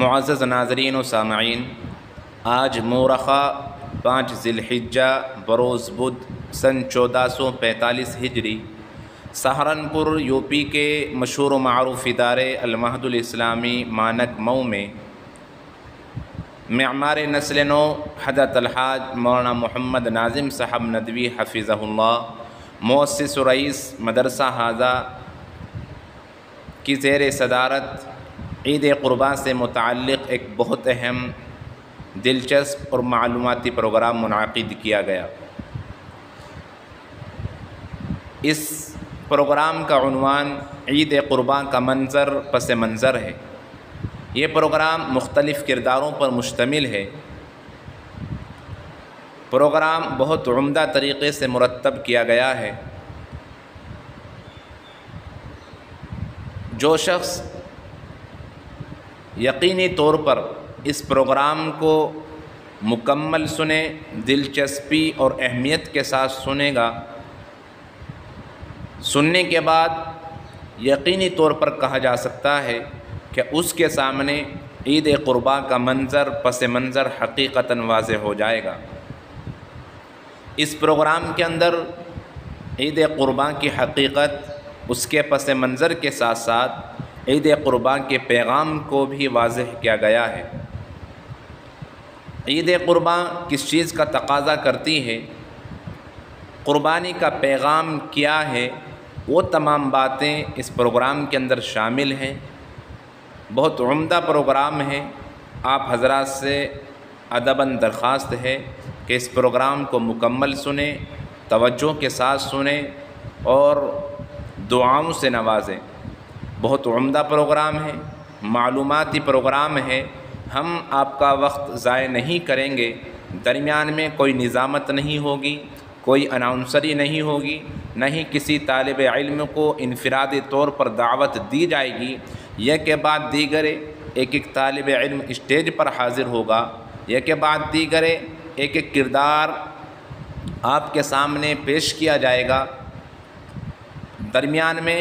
معزز ناظرین و سامعین، آج مورخہ 5 ذی الحجہ بروز بدھ سن 1445 ہجری سہارنپور یو پی کے مشہور و معروف ادارے المہد الاسلامی مانک مئو میں معمار نسل نو حضرت الحاج مولانا محمد ناظم صاحب ندوی حفظہ اللہ مؤسس و رئیس مدرسہ حاضہ کی زیر صدارت عید قربان سے متعلق ایک بہت اہم دلچسپ اور معلوماتی پروگرام منعقد کیا گیا۔ اس پروگرام کا عنوان عید قربان کا منظر پس منظر ہے۔ یہ پروگرام مختلف کرداروں پر مشتمل ہے۔ پروگرام بہت عمدہ طریقے سے مرتب کیا گیا ہے۔ جو شخص یقینی طور پر اس پروگرام کو مکمل سنے، دلچسپی اور اہمیت کے ساتھ سنے گا، سننے کے بعد یقینی طور پر کہا جا سکتا ہے کہ اس کے سامنے عید قربان کا منظر پس منظر حقیقتاً واضح ہو جائے گا۔ اس پروگرام کے اندر عید قربان کی حقیقت، اس کے پس منظر کے ساتھ ساتھ عید قربان کے پیغام کو بھی واضح کیا گیا ہے۔ عید قربان کس چیز کا تقاضا کرتی ہے، قربانی کا پیغام کیا ہے، وہ تمام باتیں اس پروگرام کے اندر شامل ہیں۔ بہت عمدہ پروگرام ہے۔ آپ حضرات سے ادباً درخواست ہے کہ اس پروگرام کو مکمل سنیں، توجہ کے ساتھ سنیں اور دعاؤں سے نوازیں۔ بہت عمدہ پروگرام ہے، معلوماتی پروگرام ہے۔ ہم آپ کا وقت ضائع نہیں کریں گے۔ درمیان میں کوئی نظامت نہیں ہوگی، کوئی اناؤنسری نہیں ہوگی، نہ ہی کسی طالب علم کو انفرادی طور پر دعوت دی جائے گی۔ یک کے بعد دیگر ایک ایک طالب علم اسٹیج پر حاضر ہوگا، یک کے بعد دیگر ایک ایک کردار آپ کے سامنے پیش کیا جائے گا۔ درمیان میں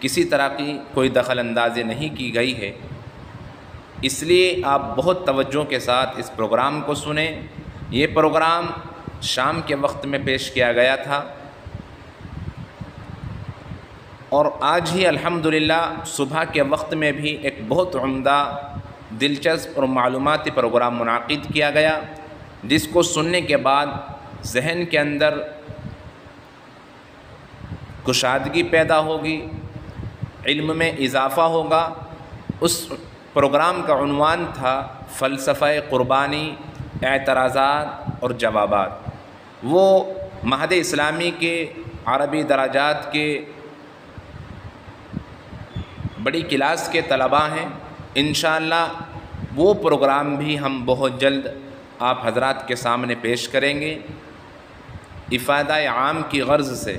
کسی طرح کی کوئی دخل اندازی نہیں کی گئی ہے۔ اس لیے آپ بہت توجہ کے ساتھ اس پروگرام کو سنیں۔ یہ پروگرام شام کے وقت میں پیش کیا گیا تھا اور آج ہی الحمدللہ صبح کے وقت میں بھی ایک بہت عمدہ دلچسپ اور معلوماتی پروگرام منعقد کیا گیا، جس کو سننے کے بعد ذہن کے اندر کشادگی پیدا ہوگی، علم میں اضافہ ہوگا۔ اس پروگرام کا عنوان تھا فلسفہ قربانی، اعتراضات اور جوابات۔ وہ مہد اسلامی کے عربی درجات کے بڑی کلاس کے طلباء ہیں۔ انشاءاللہ وہ پروگرام بھی ہم بہت جلد آپ حضرات کے سامنے پیش کریں گے افادہ عام کی غرض سے،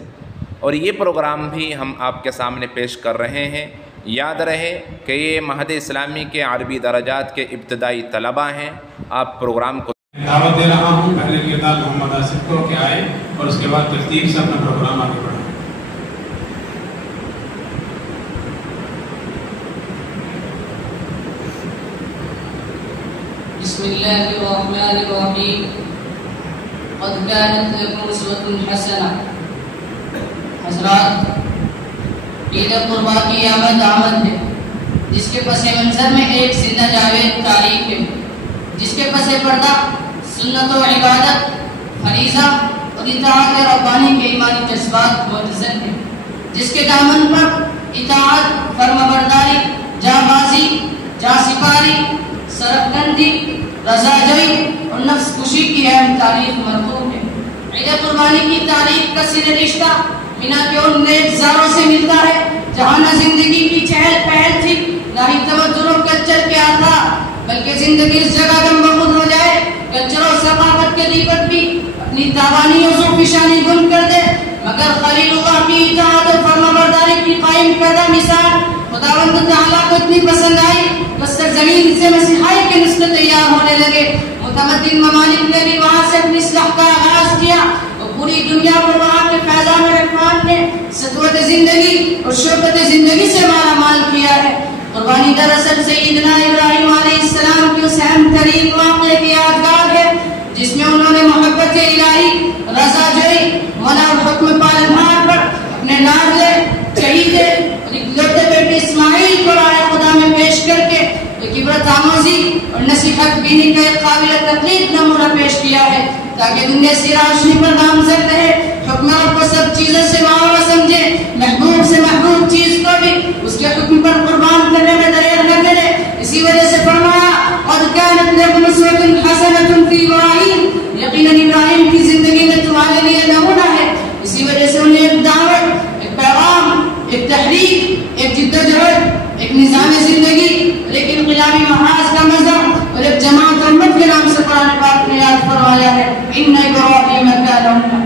اور یہ پروگرام بھی ہم آپ کے سامنے پیش کر رہے ہیں۔ یاد رہے کہ یہ مہد اسلامی کے عربی درجات کے ابتدائی طلباء ہیں۔ آپ پروگرام کو دعوت دے رہا ہوں اہل کردار محمد آصف کو کہ آئے اور اس کے بعد ترتیب سے اپنا پروگرام آگے بڑھائیں۔ بسم اللہ الرحمن الرحیم۔ قد كانت لكم اسوة حسنة۔ حضرات، عید قربان کی آمد ہے، جس کے پس منظر میں ایک زندہ جاوید تاریخ ہے، جس کے پس پردہ سنت و عبادت، فریضہ اور اطاعت ربانی کے ایمانی جذبات منتظر ہیں، جس کے دامن پر اطاعت، فرمانبرداری، جانبازی، جانسپاری، سرفکندی، رضاجوئی اور نفس کشی کی اہم تاریخ مرفوع ہے۔ عید قربانی کی تاریخ کا سر رشتہ مینا کے ان نیک زاروں سے ملتا ہے جہاں نہ زندگی کی چہل پہل تھی، نہ ہی تمدن و کلچر کے آثار، بلکہ زندگی اس جگہ دم بخود ہو جائے، کلچر و ثقافت کے لیپت بھی اپنی تابانی و زوفشانی گم کر دے، مگر خلیل اللہ کی اطاعت اور فرمانبرداری کی قائم کردہ مثال خداوند تعالیٰ کو اتنی پسند آئی، بس زمین سے مسیحائی کے نسل تیار ہونے لگے۔ متمدن ممالک نے بھی وہاں سے اپنی اصلاح کا آغاز کیا اور پوری دنیا پر وہاں کے فیضان رحمان نے سطوت زندگی اور شوکت زندگی سے مالا مال کیا ہے۔ قربانی دراصل سیدنا ابراہیم علیہ السلام ایک عبرت آموزی اور نصیحت بینی کا ایک قابل تقلید نمونہ پیش کیا ہے تاکہ دنیا سے روشنی پر گامزن رہے، حکم رب کو سب چیزوں سے معاوضہ سمجھے، محبوب سے محبوب چیز کو بھی اس کے حکم پر قربان کرنے میں دریغ نہ کرے۔ اسی وجہ سے فرمایا قد كانت لكم اسوة حسنة في ابراہیم، یقیناً ابراہیم کی زندگی میں تمہارے لیے نمونہ ہے۔ اسی وجہ سے انہیں ایک دعوت، ایک پیغام، ایک تحریک، ایک جدوجہد، ایک نظام زندگی، لیکن غلامی محاذ کا مذہب اور ایک جماعت امت کے نام سے قرآن پاک نے یاد فرمایا ہے ان ابراہیم کان امة۔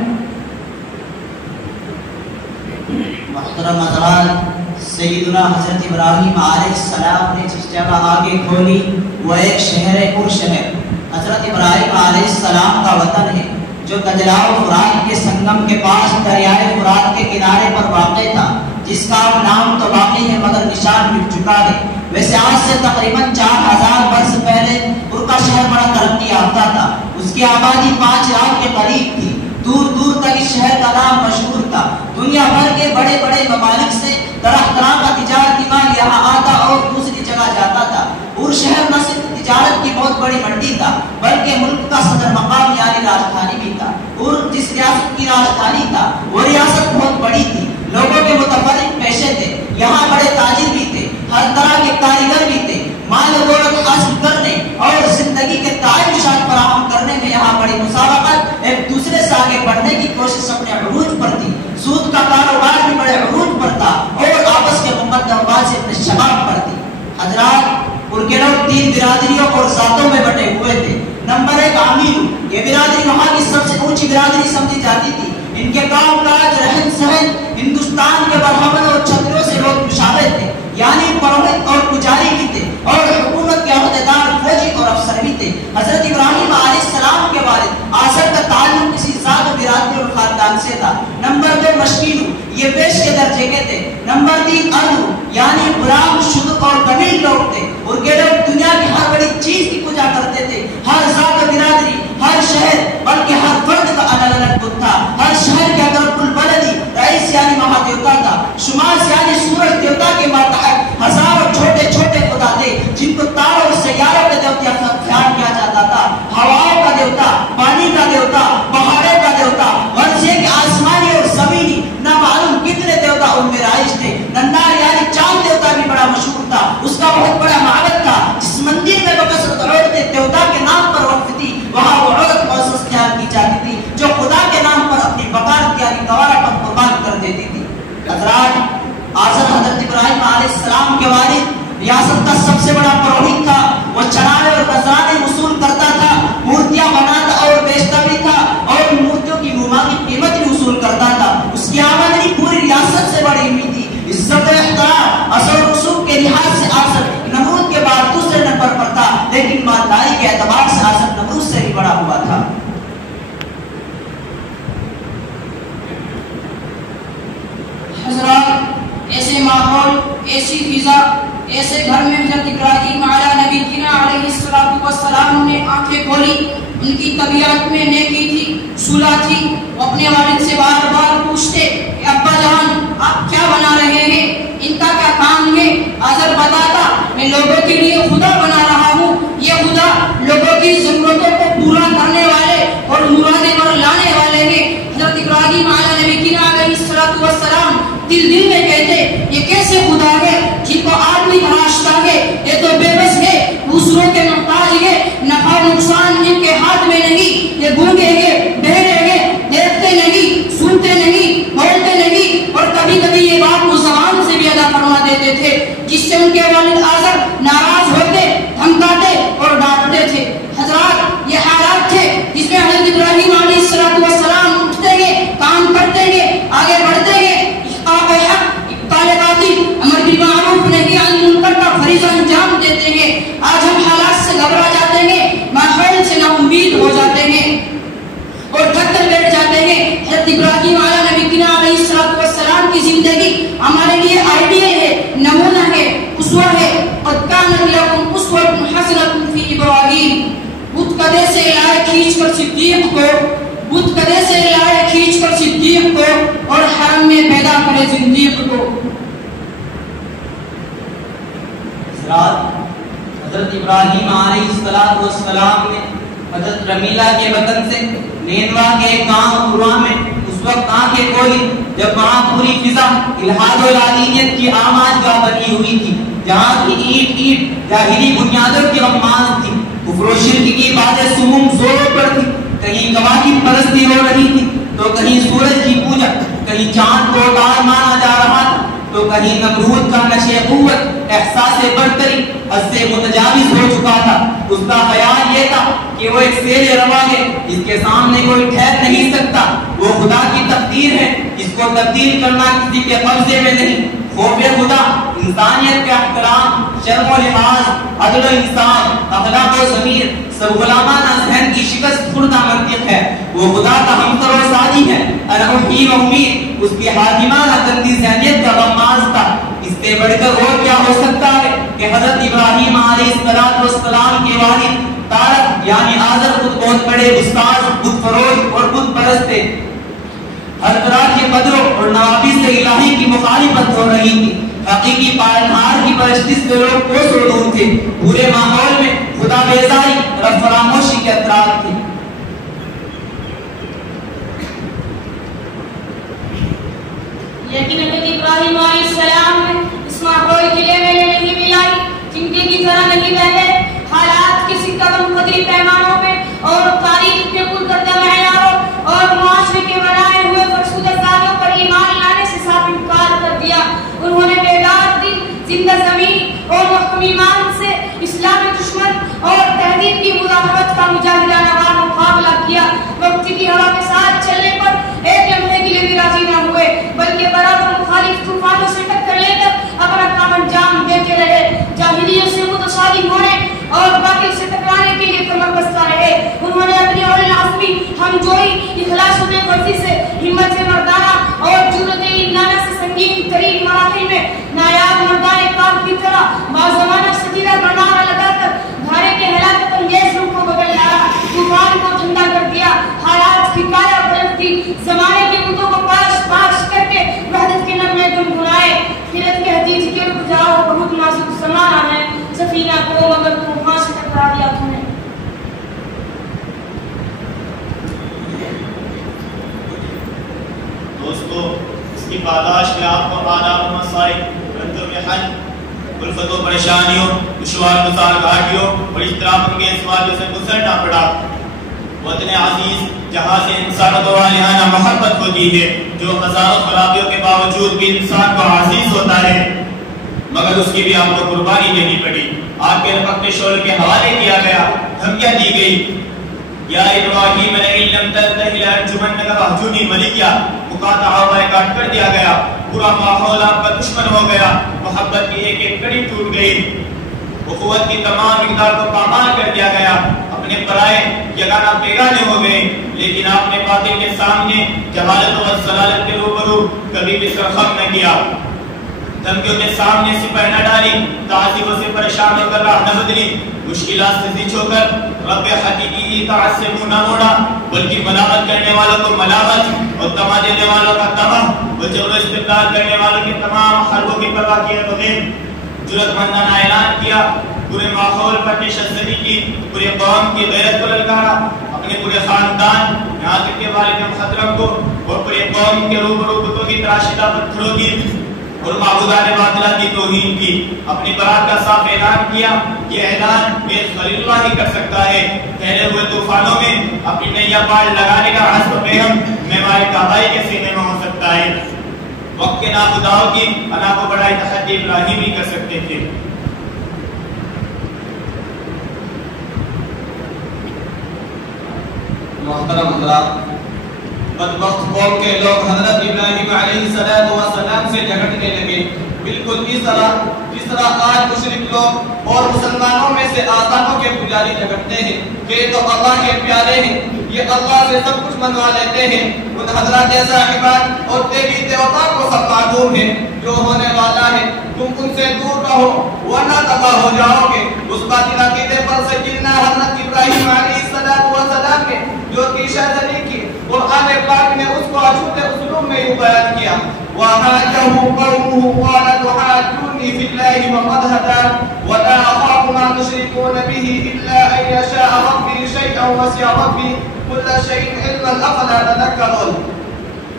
محترم حضرات، سیدنا حضرت ابراہیم علیہ السلام نے جس جگہ آگے کھولی وہ ایک شہر پر شہر حضرت ابراہیم علیہ السلام کا وطن ہے جو دجلہ و فرات کے سنگم کے پاس دریائے فرات کے کنارے پر واقع تھا، جس کا نام تو باقی ہے مگر نشان مٹ چکا ہے۔ ویسے آج سے تقریباً 4000 برس پہلے پر کا شہر بڑا ترقی یافتہ تھا، اس کی آبادی 5 لاکھ کے قریب تھی، دور دور تک اس شہر کا نام مشہور تھا، دنیا بھر کے بڑے بڑے ممالک سے طرح طرح کا تجارتی مال یہاں آتا اور دوسری جگہ جاتا تھا۔ اور شہر نہ صرف تجارت کی بہت بڑی منڈی تھا بلکہ ملک کا صدر مقام یعنی راجدھانی بھی تھا، اور جس ریاست کی راجدھانی تھا وہ ریاست بہت بڑی تھی، لوگوں کے متفرق پیشے تھے، یہاں بڑے تاجر بھی تھے، ہر طرح کے کاریگر بھی تھے، مال و دولت حاصل کرنے اور زندگی کے تعیشات فراہم کرنے میں یہاں بڑی مسابقت، ایک دوسرے سے آگے بڑھنے کی کوشش اپنے عروج پر تھی، سود کا کاروبار بھی بڑے عروج پر تھا اور آپس کے مقدم بازی اپنے شباب پر تھی۔ حضرات، اور کے لوگ 3 برادریوں اور ذاتوں میں بٹے ہوئے تھے۔ نمبر 1 عاملو، یہ برادری وہاں کی سب سے اونچی برادری سمجھی جاتی تھی، ان کے کام کاج رہن سہن ہندوستان کے برہمن اور چھتریوں سے لوگ مشابہ تھے، یعنی پروہت اور پجاری بھی تھے اور حکومت کے عہدیدار فوجی اور افسر بھی تھے۔ حضرت ابراہیم علیہ السلام کے والد آزر کا تعلق کسی ذات و برادری اور خاندان سے تھا۔ نمبر 2 مشکینو، یہ پیش کے درجے کے تھے۔ نمبر 3 ارو، یعنی غلام شدق اور قبیل لوگ تھے، اور یہ لوگ دنیا کی ہر بڑی چیز کی پوجا کرتے تھے، ہر ذات و برادری، ہر شہر، بلکہ ہر فرد کا الگ الگ بت تھا۔ ہر شہر کے اگر البلدی رئیس یعنی مہا دیوتا تھا، شماس یعنی سورج دیوتا کے ماتحت ہزاروں چھوٹے چھوٹے خدا تھے جن کو تاروں اور سیاروں کے دیوتا خیال کیا جاتا تھا، ہواؤں کا دیوتا، پانی کا دیوتا، پہاڑوں کا دیوتا، غرضے کے آسمانی اور زمینی نہ معلوم کتنے دیوتا ان میں رائج تھے۔ نندار یعنی چاند دیوتا بھی بڑا مشہور تھا، اس کا بہت بڑا معبد تھا جس مندر میں بکثرت عورتیں دیوتا کے نام پر وقف تھی، وہاں وہ عورت معزز خیال کی جاتی تھی جو خدا کے نام پر اپنی بکارت یعنی گوارا پر قربان کر دیتی تھی۔ حضرات، آزر حضرت ابراہیم علیہ السلام کے والد ریاست کا سب سے بڑا پروہت تھا، وہ چڑھاوے اور نذرانے وصول کرتا تھا، مورتیاں بناتا اور بیچتا بھی تھا اور مورتیوں کی نما کی قیمت بھی وصول کرتا تھا۔ اس کی آمدنی پوری ریاست سے بڑی ہوئی تھی۔ عزت و احترام، اثر و رسوخ کے لحاظ سے آزر نمرود کے بعد دوسرے نمبر پر تھا، لیکن مالداری کے اعتبار سے آزر نمرود سے بھی بڑا ہوا تھا۔ حضرات، ایسے ماحول، ایسی فضا، ایسے گھر میں حضرت ابراہیم علیہ نبینا علیہ السلام نے آنکھیں کھولی، ان کی طبیعت میں نیکی تھی، صلح تھی، وہ اپنے والد سے بار بار پوچھتے کہ ابا جان آپ کیا بنا رہے ہیں، ان کا کیا کام ہے؟ آزر بتاتا میں لوگوں کے لیے خدا بنا رہا ہوں، یہ خدا لوگوں کی ضرورتوں کو پورا کرنے والے اور مرادیں پر لانے والے ہیں۔ حضرت ابراہیم علیہ نبینا علیہ السلام دل میں کہتے یہ کیسے خدا ہے جن کو آدمی تراشتا ہے، یہ تو بے بس ہے، دوسروں کے محتاج ہے، نفع نقصان ان کے ہاتھ میں نہیں، یہ گونگے ہیں، بہرے ہیں، دیکھتے نہیں، سنتے نہیں، بولتے نہیں، اور کبھی کبھی یہ بات وہ زبان سے بھی ادا فرما دیتے تھے جس سے ان کے والد آزر ناراض ہوتے، دھمکاتے اور ڈانٹتے تھے۔ حضرات، یہ حالات تھے جس میں حضرت ابراہیم علیہ السلام اٹھتے گئے، کام کرتے گئے، آگے بڑھتے گئے، امر بالمعروف نہی عن المنکر کا فریضہ انجام دیتے ہیں۔ آج ہم حالات سے گھبرا جاتے ہیں، ماحول سے نا امید ہو جاتے ہیں اور تھک کر بیٹھ جاتے ہیں۔ حضرت ابراہیم علیہ نبینا علیہ السلام کی زندگی ہمارے لیے آئیڈیل ہے، نمونہ ہے، اسوہ ہے۔ قد کانت لکم اسوۃ حسنۃ فی ابراہیم، بت کدے سے لائے کھینچ کر صدیق کو، بت کدے سے لائے کھینچ کر صدیق کو، اور حرم میں پیدا کرے زندیق کو۔ حضرت ابراہیم علیہ السلام نے حضرت رمیلہ کے وطن سے نینوا کے گاؤں قروا میں اس وقت آنکھیں کھولی جب وہاں پوری فضا الحاد و لادینیت کی آماج گاہ بنی ہوئی تھی، جہاں کی اینٹ اینٹ جاہلی بنیادوں کی غماز تھی، کفر و شرک کی باتیں سموم زوروں پر تھی، کہیں کواکب پرستی ہو رہی تھی تو کہیں سورج کی پوجا، کہیں چاند کو تار مانا جا رہا تھا تو کہیں نمرود کا نشے قوت احساس برتری حد سے متجاوز ہو چکا تھا۔ اس کا خیال یہ تھا کہ وہ ایک سیل روا ہے جس کے سامنے کوئی ٹھہر نہیں سکتا، وہ خدا کی تقدیر ہے، اس کو تبدیل کرنا کسی کے قبضے میں نہیں۔ خوف خدا، انسانیت کا احترام، شرم و لحاظ، عدل و انصاف، اخلاق و ضمیر، سب غلامانہ ذہن کی شکست خوردہ منطق ہے۔ وہ خدا کا ہمسر و ساتھی ہے، الرحیم و امید اس کی حاکمانہ گندی ذہنیت کا غماز تھا۔ اس سے بڑھ کر اور کیا ہو سکتا ہے کہ حضرت ابراہیم علیہ السلام کے والد تارک یعنی آزر خود بہت بڑے استاذ، بت فروش اور بت پرست تھے۔ ہر طرح کے قدروں اور نوافذ سے الہی کی مخالفت ہو رہی تھی، حقیقی پالنہار کی پرستش سے لوگ کوس و دور تھے، پورے ماحول میں خدا بیزاری اور فراموشی کے اثرات تھے۔ لیکن حضرت ابراہیم علیہ السلام نے اس ماحول کے لیے میں نہیں ملائی جن کے کی طرح نہیں رہے، حالات کے سکہ کم قدری پیمانوں میں اور تاریخ کے کل کردہ معیاروں اور معاشرے کے بنائے ہوئے فرسودہ سالیوں پر ایمان لانے سے صاف انکار کر دیا۔ انہوں نے بیدار دل، زندہ زمین اور محکم ایمان سے اسلامی دشمن اور تہذیب کی مزاحمت کا مجاہدانہ وار مقابلہ کیا۔ وقت کی ہوا کے ساتھ چلنے پر ایک لمحے کے لیے بھی راضی نہ ہوئے، بلکہ برابر مخالف طوفانوں سے ٹکر لے کر اپنا کام انجام دیتے رہے، جاہلیت سے متصادی ہونے اور باطل سے ٹکرانے کے لیے کمر بستہ رہے۔ انہوں نے اپنی اور لازمی ہمجوئی، اخلاص و بے غرضی سے، ہمت سے مردانہ اور جرأت انانہ سے سنگین ترین مراحل میں نایاب مردان کام کی طرح بازمانہ ستیرہ بنارہ لگا کر گھارے کے ہلاکت انگیز روح کو بدل لایا، طوفان کو ٹھنڈا کر دیا، حالات کی کایا پلٹی، زمانے کے بتوں کو پاش پاش کر کے وحدت کے نغمے گنگنائے۔ خلت کہتی تھی کہ رک جاؤ، بہت نازک زمانہ ہے، سفینہ کو مگر طوفان سے ٹکرا دیا تم نے۔ دوستو، اس کی پاداش میں آپ کو آداب و مسائل، رنج و محن، الفت و پریشانیوں، دشوار گزار گھاٹیوں اور اضطراب انگیز وادیوں سے گزرنا پڑا۔ وطن عزیز جہاں سے انسانوں کو والہانہ محبت ہوتی ہے، جو ہزاروں خرابیوں کے باوجود بھی انسان کو عزیز ہوتا ہے، مگر اس کی بھی آپ کو قربانی دینی پڑی۔ آپ کے رفقت شعر کے حوالے کیا گیا، دھمکیاں دی گئی، یا ابراہیم لئن لم تنتہ لأرجمنک وہجرنی ملیہ، مقاطعہ و بائیکاٹ کر دیا گیا، پورا ماحول آپ کا دشمن ہو گیا، محبت کی ایک ایک کڑی ٹوٹ گئی، اخوت کی تمام مقدار کو پامال کر دیا گیا، اپنے پرائے یگانہ بیگانے ہو گئے۔ لیکن آپ نے باطل کے سامنے جہالت و ضلالت کے روبرو کبھی بھی سرخم نہ کیا، دھمکیوں کے سامنے سپہ نہ ڈالی، تعذیبوں سے پریشان ہو کر راہ نہ بدلی، مشکلات سے زچ ہو کر رب حقیقی کی اطاعت سے منہ نہ موڑا، بلکہ ملامت کرنے والوں کو ملامت اور تمہ دینے والوں کا تمہ، جبر و استقلال کرنے والوں کے تمام حربوں کی پرواہ کیے بغیر جرأت مندانہ اعلان کیا، پورے ماحول پر نشست زدی کی، پورے قوم کی غیرت کو للکارا، اپنے پورے خاندان یہاں تک کہ والد محترم کو اور پورے قوم کے روبرو بتوں کی تراشیدہ پتھروں کی اور معبودان باطلہ کی توہین کی، اپنی برات کا صاف اعلان کیا۔ یہ اعلان ایک خلیل اللہ ہی کر سکتا ہے۔ پھیلے ہوئے طوفانوں میں اپنی نیا پال لگانے کا عزم بہم معمار کعبہ کے سینے میں ہو سکتا ہے۔ وقت کے نابوداؤں کی انا کو بڑائی تحدی ابراہیم ہی کر سکتے تھے۔ محترم حضرات، بدبخت قوم کے لوگ حضرت ابراہیم علیہ السلام سے جھگڑنے لگے، بالکل اس طرح آج مشرک لوگ اور مسلمانوں میں سے آذانوں کے پجاری جھگڑتے ہیں کہ تو اللہ کے پیارے ہیں، یہ اللہ سے سب کچھ منوا لیتے ہیں، ان حضرات صاحبان اور دیوی دیوتا کو سب معلوم ہے جو ہونے والا ہے، تم ان سے دور رہو ورنہ تباہ ہو جاؤ گے۔ اس باطل عقیدے پر سے جنہ حضرت ابراہیم علیہ السلام نے جو تیشہ زنی کی، قرآن پاک نے اس کو اچھوتے اسلوب میں یوں بیان کیا، وَحَاجَهُ قَوْمُهُ قَالَ تُحَاجُّونِي فِي اللَّهِ وَقَدْ هَدَانِ وَلَا أَخَافُ مَا يشركون به إلا أن يشاء ربي شيئا وسع ربي كل شيء علما أفلا تذكرون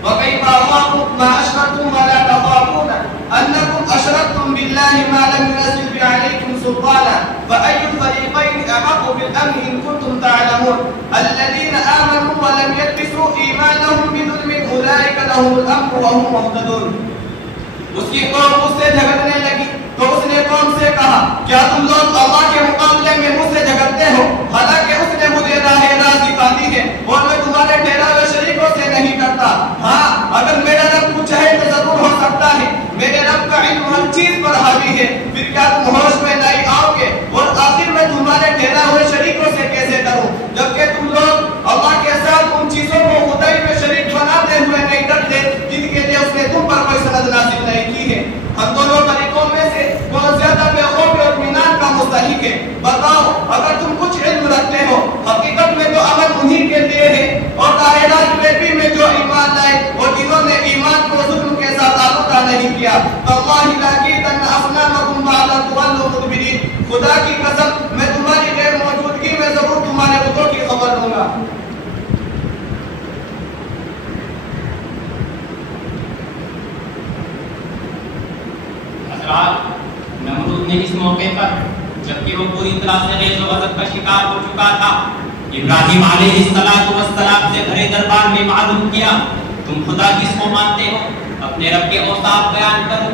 وكيف أخاف ما أشركتم ولا تخافون أنكم أشركتم بالله ما لم ينزل عليكم سلطانا فأي الفريقين أحق بالأمن إن كنتم تعلمون الذين آمنوا ولم يلبسوا إيمانهم بظلم أولئك لهم الأمر وهم مهتدون. اس کی قوم اس سے جھگڑنے لگی تو اس نے قوم سے کہا کیا تم لوگ اللہ کے مقابلے میں مجھ سے جھگڑتے ہو حالانکہ اس نے مجھے راہ راست دکھا دی ہے اور میں تمہارے ٹھہراوے شریکوں سے نہیں کرتا. ہاں اگر میرا رب کچھ ہے تو ضرور ہو سکتا ہے. میرے رب کا علم ہر چیز پر حاوی ہے. پھر کیا تم ہوش میں نہیں آؤ گے اور آخر میں تمہارے ٹھہرا ہوئے شریکوں سے کیسے کروں جبکہ تم لوگ اللہ کے ساتھ ان چیزوں کو خدائی میں شریک بناتے ہوئے نہیں ڈرتے جن کے لیے اس نے تم پر کوئی سند نازل نہیں کی ہے. ہم دونوں طریقوں میں سے بہت زیادہ بے خوف اور اطمینان کا مستحق ہے. بتاؤ اگر تم کچھ علم رکھتے ہو حقیقت میں تو امن انہی کے لیے ہے اور ظاہرات غیبی میں جو ایمان لائے اور جنہوں نے ایمان کو ظلم کے ساتھ آلودہ نہیں کیا تاللہ لاکیدن اصنامکم بعد ان تولوا مدبرین. خدا کی قسم میں تمہاری غیر موجودگی میں ضرور تمہارے بتوں کی خبر دوں گا. نمرود نے اس موقع پر جبکہ وہ پوری طرح سے غیظ و غضب کا شکار ہو چکا تھا ابراہیم علیہ السلام سے بھرے دربار میں معلوم کیا تم خدا کس کو مانتے ہو اپنے رب کے اوصاف بیان کرو.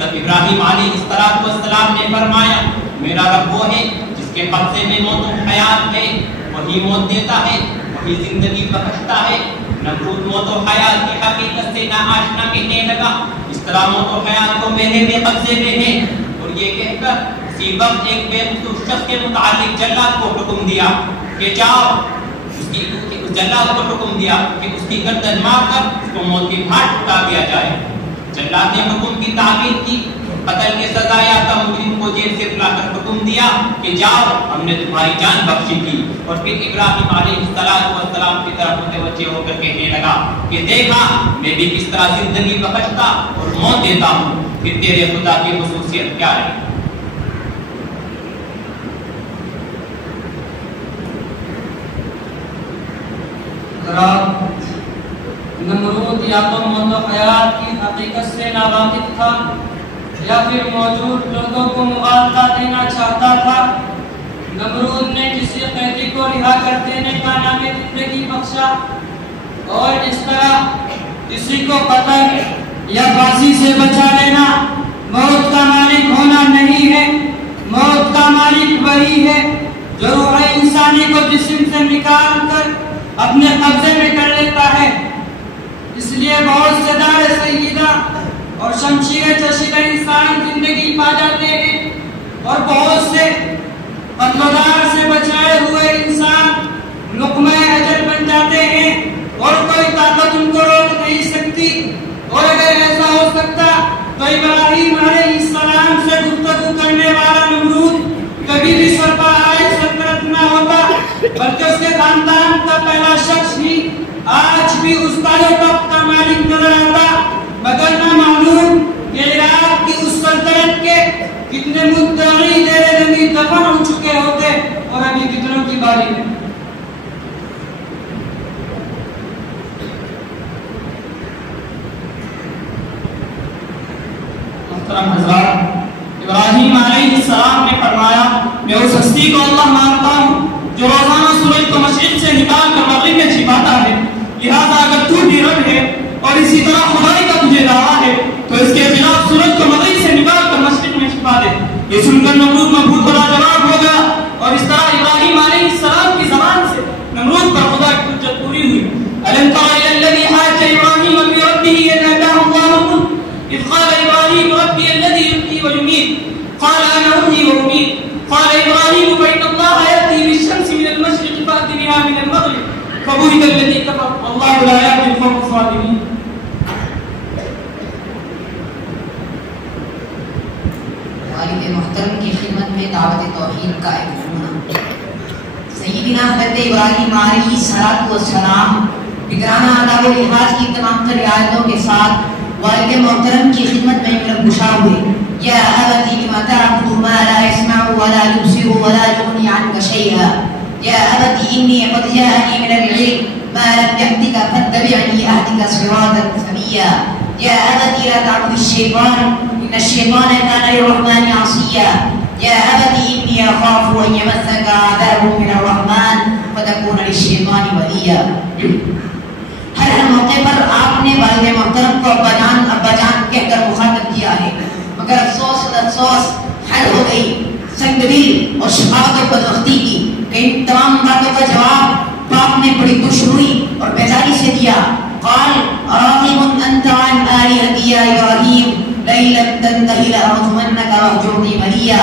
تب ابراہیم علیہ السلام نے فرمایا میرا رب وہ ہے جس کے قبضے میں موت و حیات ہے وہی موت دیتا ہے وہی زندگی بخشتا ہے. نمرود موت و حیات کی حقیقت سے ناآشنا کہنے لگا اس طرح موت و حیات کو میرے بے قبضے میں ہے اور یہ کہہ کر اسی وقت ایک بے مخصوص شخص کے متعلق جلاد کو حکم دیا کہ جاؤ اس جلاد کو حکم دیا کہ اس کی گردن مار کر اس کو موت کی گھاٹ اٹھا دیا جائے. جلاد نے حکم کی تعمیل کی قتل کے سزا یافتہ مجرم کو جیل سے بلا کر حکم دیا کہ جاؤ ہم نے تمہاری جان بخشی کی. اور پھر ابراہیم علیہ السلام کی طرف متوجہ ہو کر کہنے لگا کہ دیکھا میں بھی کس طرح زندگی بخشتا اور موت دیتا ہوں پھر تیرے خدا کی خصوصیت کیا ہے. نمرود یا تو موت و حیات کی حقیقت سے ناواقف تھا یا پھر موجود لوگوں کو مغالطہ دینا چاہتا تھا. نمرود نے کسی قیدی کو رہا کر دینے کا نام زندگی بخشا اور اس طرح کسی کو قتل یا پھانسی سے بچا لینا. موت کا مالک ہونا نہیں ہے. موت کا مالک وہی ہے جو روح انسانی کو جسم سے نکال کر اپنے قبضے میں کر لیتا ہے. اس لیے بہت سے دار سیدہ اور شمشیر چشیدہ انسان زندگی پا جاتے ہیں اور بہت سے قتل و دار سے بچائے ہوئے انسان لقمہ اجل بن جاتے ہیں اور کوئی طاقت ان کو روک نہیں سکتی. اور اگر ایسا ہو سکتا تو ابراہیم علیہ السلام سے گفتگو کرنے والا نمرود کبھی بھی سرپرائے سلطنت نہ ہوتا بلکہ اس کے خاندان کا پہلا شخص ہی آج بھی اس تاج تخت کا مالک نظر آتا. مگر نہ معلوم کہ عراق کی اس سلطنت کے کتنے مدعی زیر زمین دفن ہو چکے ہوتے اور ابھی کتنوں کی باری ہے. محترم حضرات ابراہیم علیہ السلام نے فرمایا میں اس ہستی کو اللہ مانتا ہوں جو روزانہ سورج کو مشرق سے نکال کر مغرب میں چھپاتا ہے. لہذا اگر تو بھی رب ہے اور اسی طرح خدائی کا تجھے دعویٰ ہے تو اس کے خلاف سورج کو مغرب سے نکال کر مشرق میں چھپا دے. یہ سن کر نمرود مبہوت و لاجواب ہو گیا اور اس طرح ابراہیم علیہ السلام کی زبان سے نمرود پر خدا کی حجت پوری ہوئی. الم تر الی الذی حاج ابراہیم بربہ ان آتاہ اللہ الملک اذ قال ابراہیم ربی الذی یحیی ویمیت قال انا احیی وامیت قال ابراہیم فإن اللہ یأتی بالشمس من المشرق فأت بها من المغرب فبهت الذی کفر واللہ لا یهدی القوم الظالمین. والد محترم کی خدمت میں دعوت توحید کا ایک نمونہ سیدنا حضرت ابراہیم علیہ السلام فکرانہ آداب و لحاظ کی تمام تر رعایتوں کے ساتھ والد محترم کی خدمت میں گشا ہوئے. یا ابتی لما تعبد ما لا يسمع ولا يبصر تبصر ولا يغني عنك شيئا يا أبت إني قد جاءني من العلم ما لم يأتك فاتبعني أهدك صراطا سويا يا أبت لا تعبد الشيطان إن الشيطان كان للرحمن عصيا يا أبت إني أخاف أن يمسك عذاب من الرحمن فتكون للشيطان وليا. ہر موقع پر آپ نے والد محترم کو ابا جان کہہ کر مخاطب کیا ہے، مگر افسوس حل ہو گئی سنگ دل اور شفاعت و بدبختی کی کہ ان تمام باتوں کا جواب باپ نے بڑی خوشروئی اور بیزاری سے دیا. قال راغب انت عن آلهتي يا ابراہیم لئن لم تنتهي لأرجمنك واهجرني مليا.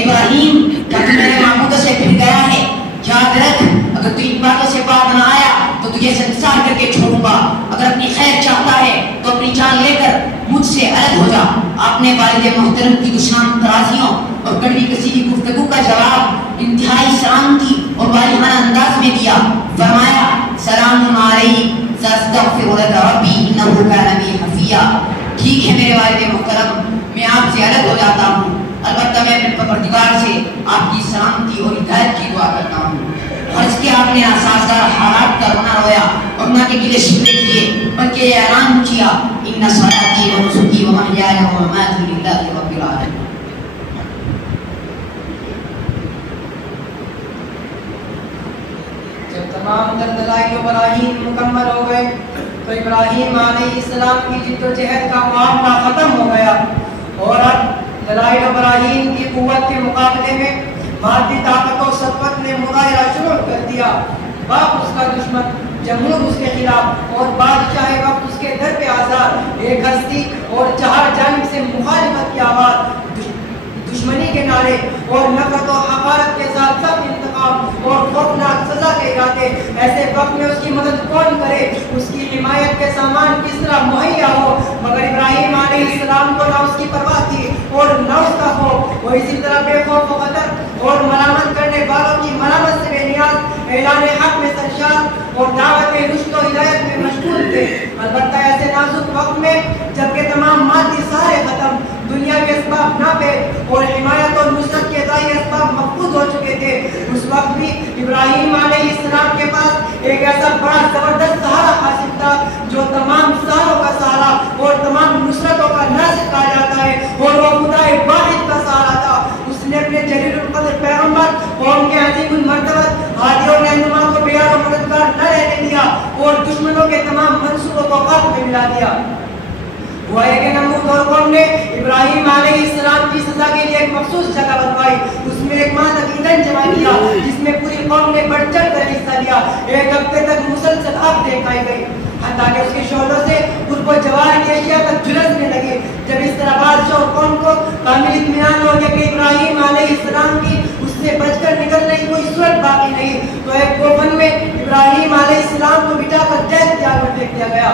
ابراہیم کیا تو میرے معبود سے پھر گیا ہے؟ یاد رکھ اگر تو ان باتوں سے باز نہ آیا تو تجھے سنسار کر کے چھوڑوں گا. اگر اپنی خیر چاہتا ہے تو اپنی جان لے کر مجھ سے الگ ہو جا. آپ نے والد محترم کی دشمن ترازیوں اور کڑوی کسی کی گفتگو کا جواب انتہائی سلامتی اور والہانہ انداز میں دیا. فرمایا سلام علیکم سأستغفر لك ربی انه كان بی حفیا. ٹھیک ہے میرے والد محترم، میں آپ سے الگ ہو جاتا ہوں، البتہ میں اپنے پروردگار سے آپ کی سلامتی اور ہدایت کی دعا کرتا ہوں. اور اس کے آپ نے اساسدار حالات کا رونا رویا اور نہ کہ گلے شکوے کیے، بلکہ یہ اعلان کیا ان صلاتی و نسکی و محیای و مماتی للہ رب العالمین. جب تمام دلائل و براہین مکمل ہو گئے تو ابراہیم علیہ السلام کی جد و جہد کا معاملہ ختم ہو گیا اور اب دلائل و براہین کی قوت کے مقابلے میں مادی طاقت و سطوت نے مظاہرہ شروع کر دیا. باپ اس کا دشمن، جمہور اس کے خلاف اور بادشاہ وقت اس کے در پہ آزاد، ایک ہستی اور چار جانب سے مخالفت کی آواز، دشمنی کے نعرے اور نفرت و حقارت کے ساتھ سخت انتقام اور خوفناک سزا کے ارادے. ایسے وقت میں اس کی مدد کون کرے، اس کی حمایت کے سامان کس طرح مہیا ہو؟ مگر ابراہیم علیہ السلام کو نہ اس کی پرواہ تھی اور نہ اس کا خوف. وہ اسی طرح بے خوف و خطر اور ملامت کرنے والوں کی ملامت سے بے نیاز، اعلان حق میں سرشار اور دعوت رشد و ہدایت میں مشغول تھے. البتہ ایسے نازک وقت میں جبکہ تمام مادی سارے ختم، دنیا کے اسباب ناپید اور حمایت اور نصرت کے ظاہری اسباب محفوظ ہو چکے تھے، اس وقت بھی ابراہیم علیہ السلام کے پاس ایک ایسا بڑا زبردست سہارا حاصل تھا جو تمام سہاروں کا سہارا اور تمام نصرتوں کا ناصر کہا جاتا ہے، اور وہ خدا واحد کا سہارا تھا. اس نے اپنے جلیل القدر پیغمبر، قوم کے عظیم المرتبت ہادی اور رہنما کو بیار و مددگار نہ رہنے دیا اور دشمنوں کے تمام منصوبوں کو خاک میں ملا دیا. ہوا ہے کہ نمرود اور قوم نے ابراہیم علیہ السلام کی سزا کے لیے ایک مخصوص جگہ بنوائی، اس میں ایک ماہ تک ایندھن جمع کیا جس میں پوری قوم نے بڑھ چڑھ کر حصہ لیا. ایک ہفتے تک مسلسل آگ دکھائی گئی حتیٰ کہ اس کے شعلوں سے قرب و جوار کی اشیاء تک جھلسنے لگے. جب اس طرح بادشاہ اور قوم کو کامل اطمینان ہو گیا کہ ابراہیم علیہ السلام کی اس سے بچ کر نکلنے کی کوئی صورت باقی نہیں، تو ایک کوفن میں ابراہیم علیہ السلام کو بٹھا کر جہل تیار میں پھینک دیا گیا.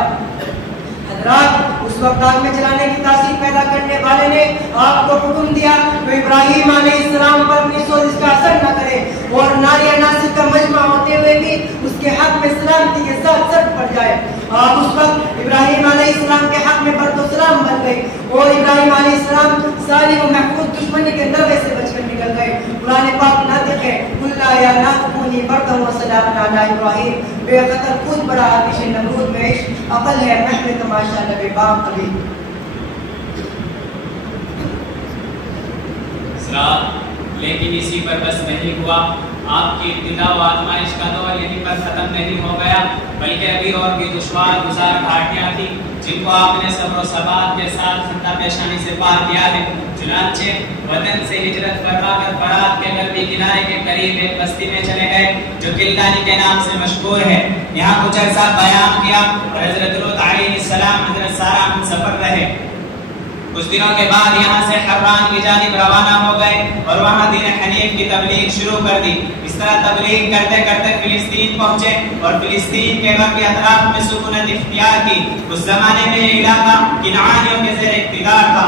حضرات اس وقت آگ میں جلانے کی تاثیر پیدا کرنے والے نے آپ کو حکم دیا تو ابراہیم علیہ السلام پر اپنی سوچ اس کا اثر نہ کرے اور ناری ناصر کا مجمع ہوتے ہوئے بھی اس کے حق میں سلامتی کے ساتھ سرد پڑ جائے. آپ اس وقت ابراہیم علیہ السلام کے حق میں برد و سلام بن گئے اور ابراہیم علیہ السلام سالم و محفوظ دشمنی کے نوے سے بچ کر نکل گئے. قرآن پاک ناطق ہے قُلْ يَا نَارُ كُونِي بَرْدًا وَسَلَامًا عَلَىٰ إِبْرَاہِيمَ. بے خطر خود بڑا آتش نمرود میں عشق عقل ہے محو تماشا لب بام قبی. لیکن اسی پر بس نہیں ہوا، آپ کی ابتدا و آزمائش کا دور یہیں پر ختم نہیں ہو گیا، بلکہ ابھی اور بھی دشوار گزار گھاٹیاں تھیں جن کو آپ نے صبر و ثبات کے ساتھ خندہ پیشانی سے پار کیا ہے. چنانچہ وطن سے ہجرت فرما کر فرات کے غربی کنارے کے قریب ایک بستی میں چلے گئے جو کلدانی کے نام سے مشہور ہے. یہاں کچھ عرصہ قیام کیا اور حضرت لوط علیہ السلام حضرت سارہ ہم سفر رہے. کچھ دنوں کے بعد یہاں سے حران کی جانب روانہ ہو گئے اور وہاں دین حنیف کی تبلیغ شروع کر دی. اس طرح تبلیغ کرتے کرتے فلسطین پہنچے اور فلسطین کے غربی اطراف میں سکونت اختیار کی. اس زمانے میں یہ علاقہ کنعانیوں کے زیر اقتدار تھا.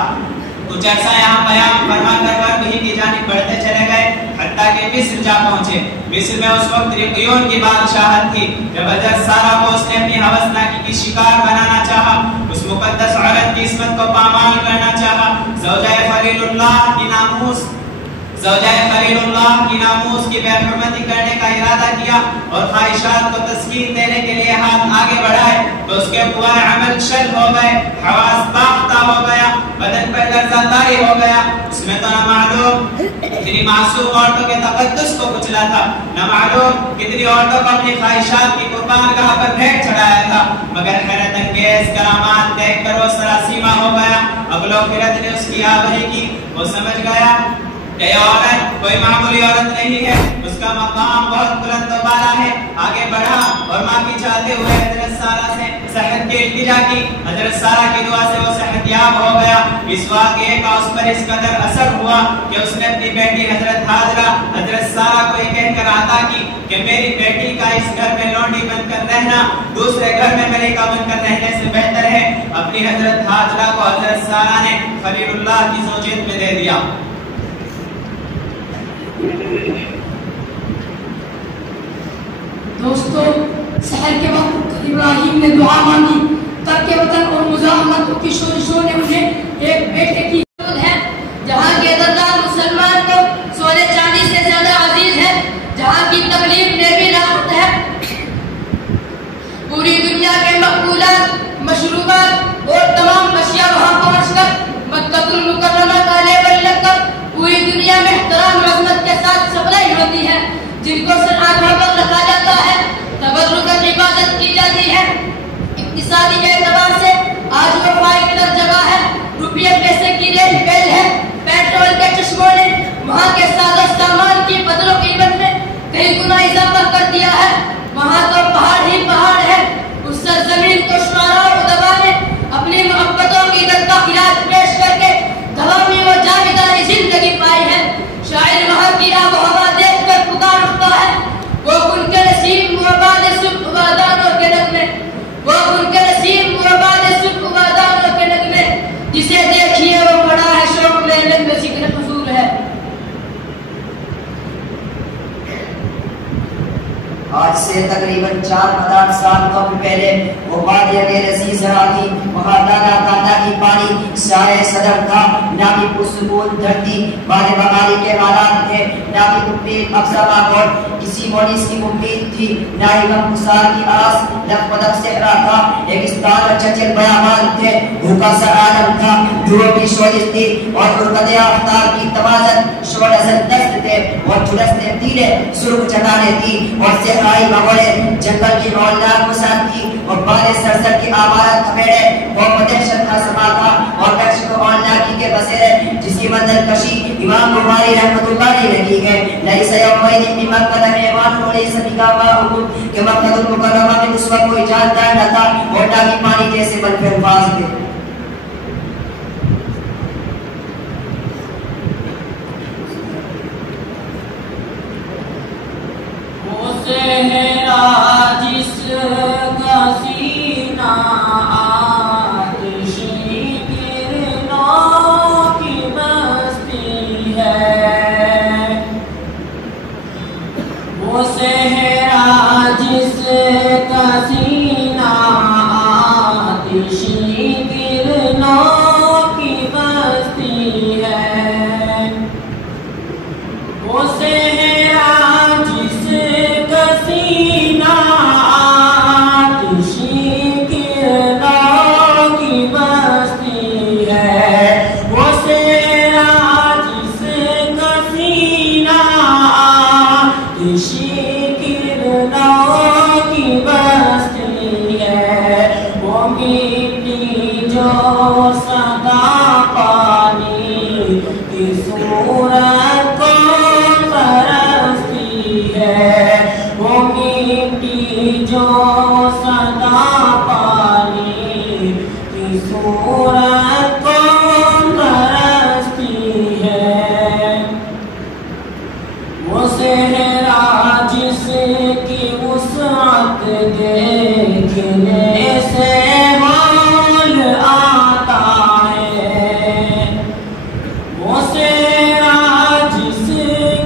کچھ عرصہ یہاں قیام فرما کر غرب ہی کی جانب بڑھتے چلے گئے حتیٰ کہ مصر جا پہنچے. مصر میں اس وقت رقیون کی بادشاہت تھی. جب حضرت سارہ کو اس نے اپنی ہوسناکی کی شکار بنانا چاہا، اس مقدس عورت کی عصمت کو پامال کرنا چاہا، زوجہ خلیل اللہ کی ناموس زوجہ خلیل اللہ اس کی بے حرمتی کرنے کا ارادہ کیا اور خواہشات کو تسکین دینے کے لیے ہاتھ آگے بڑھائے تو اس کے قوائے عمل شل ہو گئے، حواس باختہ ہو گیا، بدن پر لرزہ طاری ہو گیا. اس میں تو نہ معلوم کتنی معصوم عورتوں کے تقدس کو کچلا تھا، نہ معلوم کتنی عورتوں کو اپنی خواہشات کی قربان گاہ پر بھیٹ چڑھایا تھا، مگر حیرت انگیز کرامات دیکھ کر وہ سراسیمہ ہو گیا. عقل و خرد نے اس کی آگاہی کی، وہ سمجھ گیا یہ عورت کوئی معمولی عورت نہیں ہے، اس کا مقام بہت بلند و بالا ہے. آگے بڑھا اور ماں کی چاہتے ہوئے حضرت سارہ سے صحت کی التجا کی. حضرت سارہ کی دعا سے وہ صحت یاب ہو گیا. اس واقعے کا اس پر اس قدر اثر ہوا کہ اس نے اپنی بیٹی حضرت حاجرہ حضرت سارہ کو یہ کہہ کر عطا کی کہ میری بیٹی کا اس گھر میں لونڈی بن کر رہنا دوسرے گھر میں ملکہ بن کر رہنے سے بہتر ہے. اپنی حضرت حاجرہ کو حضرت سارہ نے خلیل اللہ کی زوجیت میں دے دیا. دوستو سحر کے وقت ابراہیم نے دعا مانگی، ترک وطن اور مزاحمتوں کی شورشوں نے انہیں ایک بیٹے کی ہے. جہاں کے دردار مسلمان کو سونے چاندی سے زیادہ عزیز ہے، جہاں کی تکلیف میں بھی راحت ہے. پوری دنیا کے مقبولات، مشروبات اور تمام اشیاء وہاں پہنچ کر مکہ المکرمہ کا لیبل لگ کر پوری دنیا میں احترام عظمت کے ساتھ سپلائی ہوتی ہے، جن کو صنعتوں پر رکھا جاتا ہے، تبرکاً عبادت کی جاتی ہے. اقتصادی اعتبار سے آج وہ فائدہ جگہ ہے، روپیے پیسے کی ریل بیل ہے. پیٹرول کے چشموں نے وہاں کے ساز و سامان کی قدر و قیمت میں کئی گنا اضافہ کر دیا ہے. وہاں تو پہاڑ ہی پہاڑ ہے. اس سرزمین کو شعراء اور ادبا نے اپنی محبتوں کی درد کا خراج پیش کر کے دوامی و جاویدانی زندگی پائی ہے. شاعر وہاں کی آب و ہوا دیکھ کر پکار اٹھتا ہے، وہ ان کے نسیم مباد صبح وادانوں کے نغمے، وہ ان کے نسیم مباد صبح وادانوں کے نغمے، جسے دیکھیے وہ پڑا ہے شوق میں لنگ ذکر حضور ہے. آج سے تقریباً 4,000 سال قبل پہلے وہ وادی لذیذ تھی. وہاں دادا دادا کی پانی سائے صدر تھا، نہ بھی پرسکون دھرتی والے بغالی کے حالات تھے، نہ بھی مقبل افزا ماحول کسی مونس کی ممکن تھی، نہ ہی غمگسار کی آس لف پدف صحرا تھا. ریگستان اور چچل بیابان تھے، بھوکا سا عالم تھا، دھوپ کی شورش تھی اور فرقت آفتاب کی توازن شور اصل دست تھے اور جلستے تیرے سرخ چٹانے تھی اور صحرائی بغوڑے جنگل کی ہولناک وسعت تھی اور بارے سرسر کی آباد تھپیڑے اور دہشت کا سما تھا اور دہشت و ہولناکی کے بسیرے جس کی منزل کشی امام بخاری رحمۃ اللہ علیہ نے کی ہے. لیس یومئذ بمکہ حیوان ولیس بکافہ کہ مکہ المکرمہ میں اس وقت کوئی جاندار نہ تھا اور نہ ہی پانی جیسے بل پہ الفاظ تھے. صحرا جس کا سینہ آتشی کرنوں کی مستی ہے، وہ صحرا جس کا سینہ آتشی کرنوں کی مستی ہے، وہ صحرا جس کا سینہ آتشی کرنوں کی مستی ہے، وہ صحرا جس کا سینہ آتشی کرنوں کی مستی ہے، وہ مٹی جو سدا پانی کی صورت کو ترستی ہے، وہ مٹی جو سدا پانی کی صورت کو ترستی ہے، وہ صحرا جس کی وسعت دیکھنے سے مول آتا ہے، وہ صحرا جس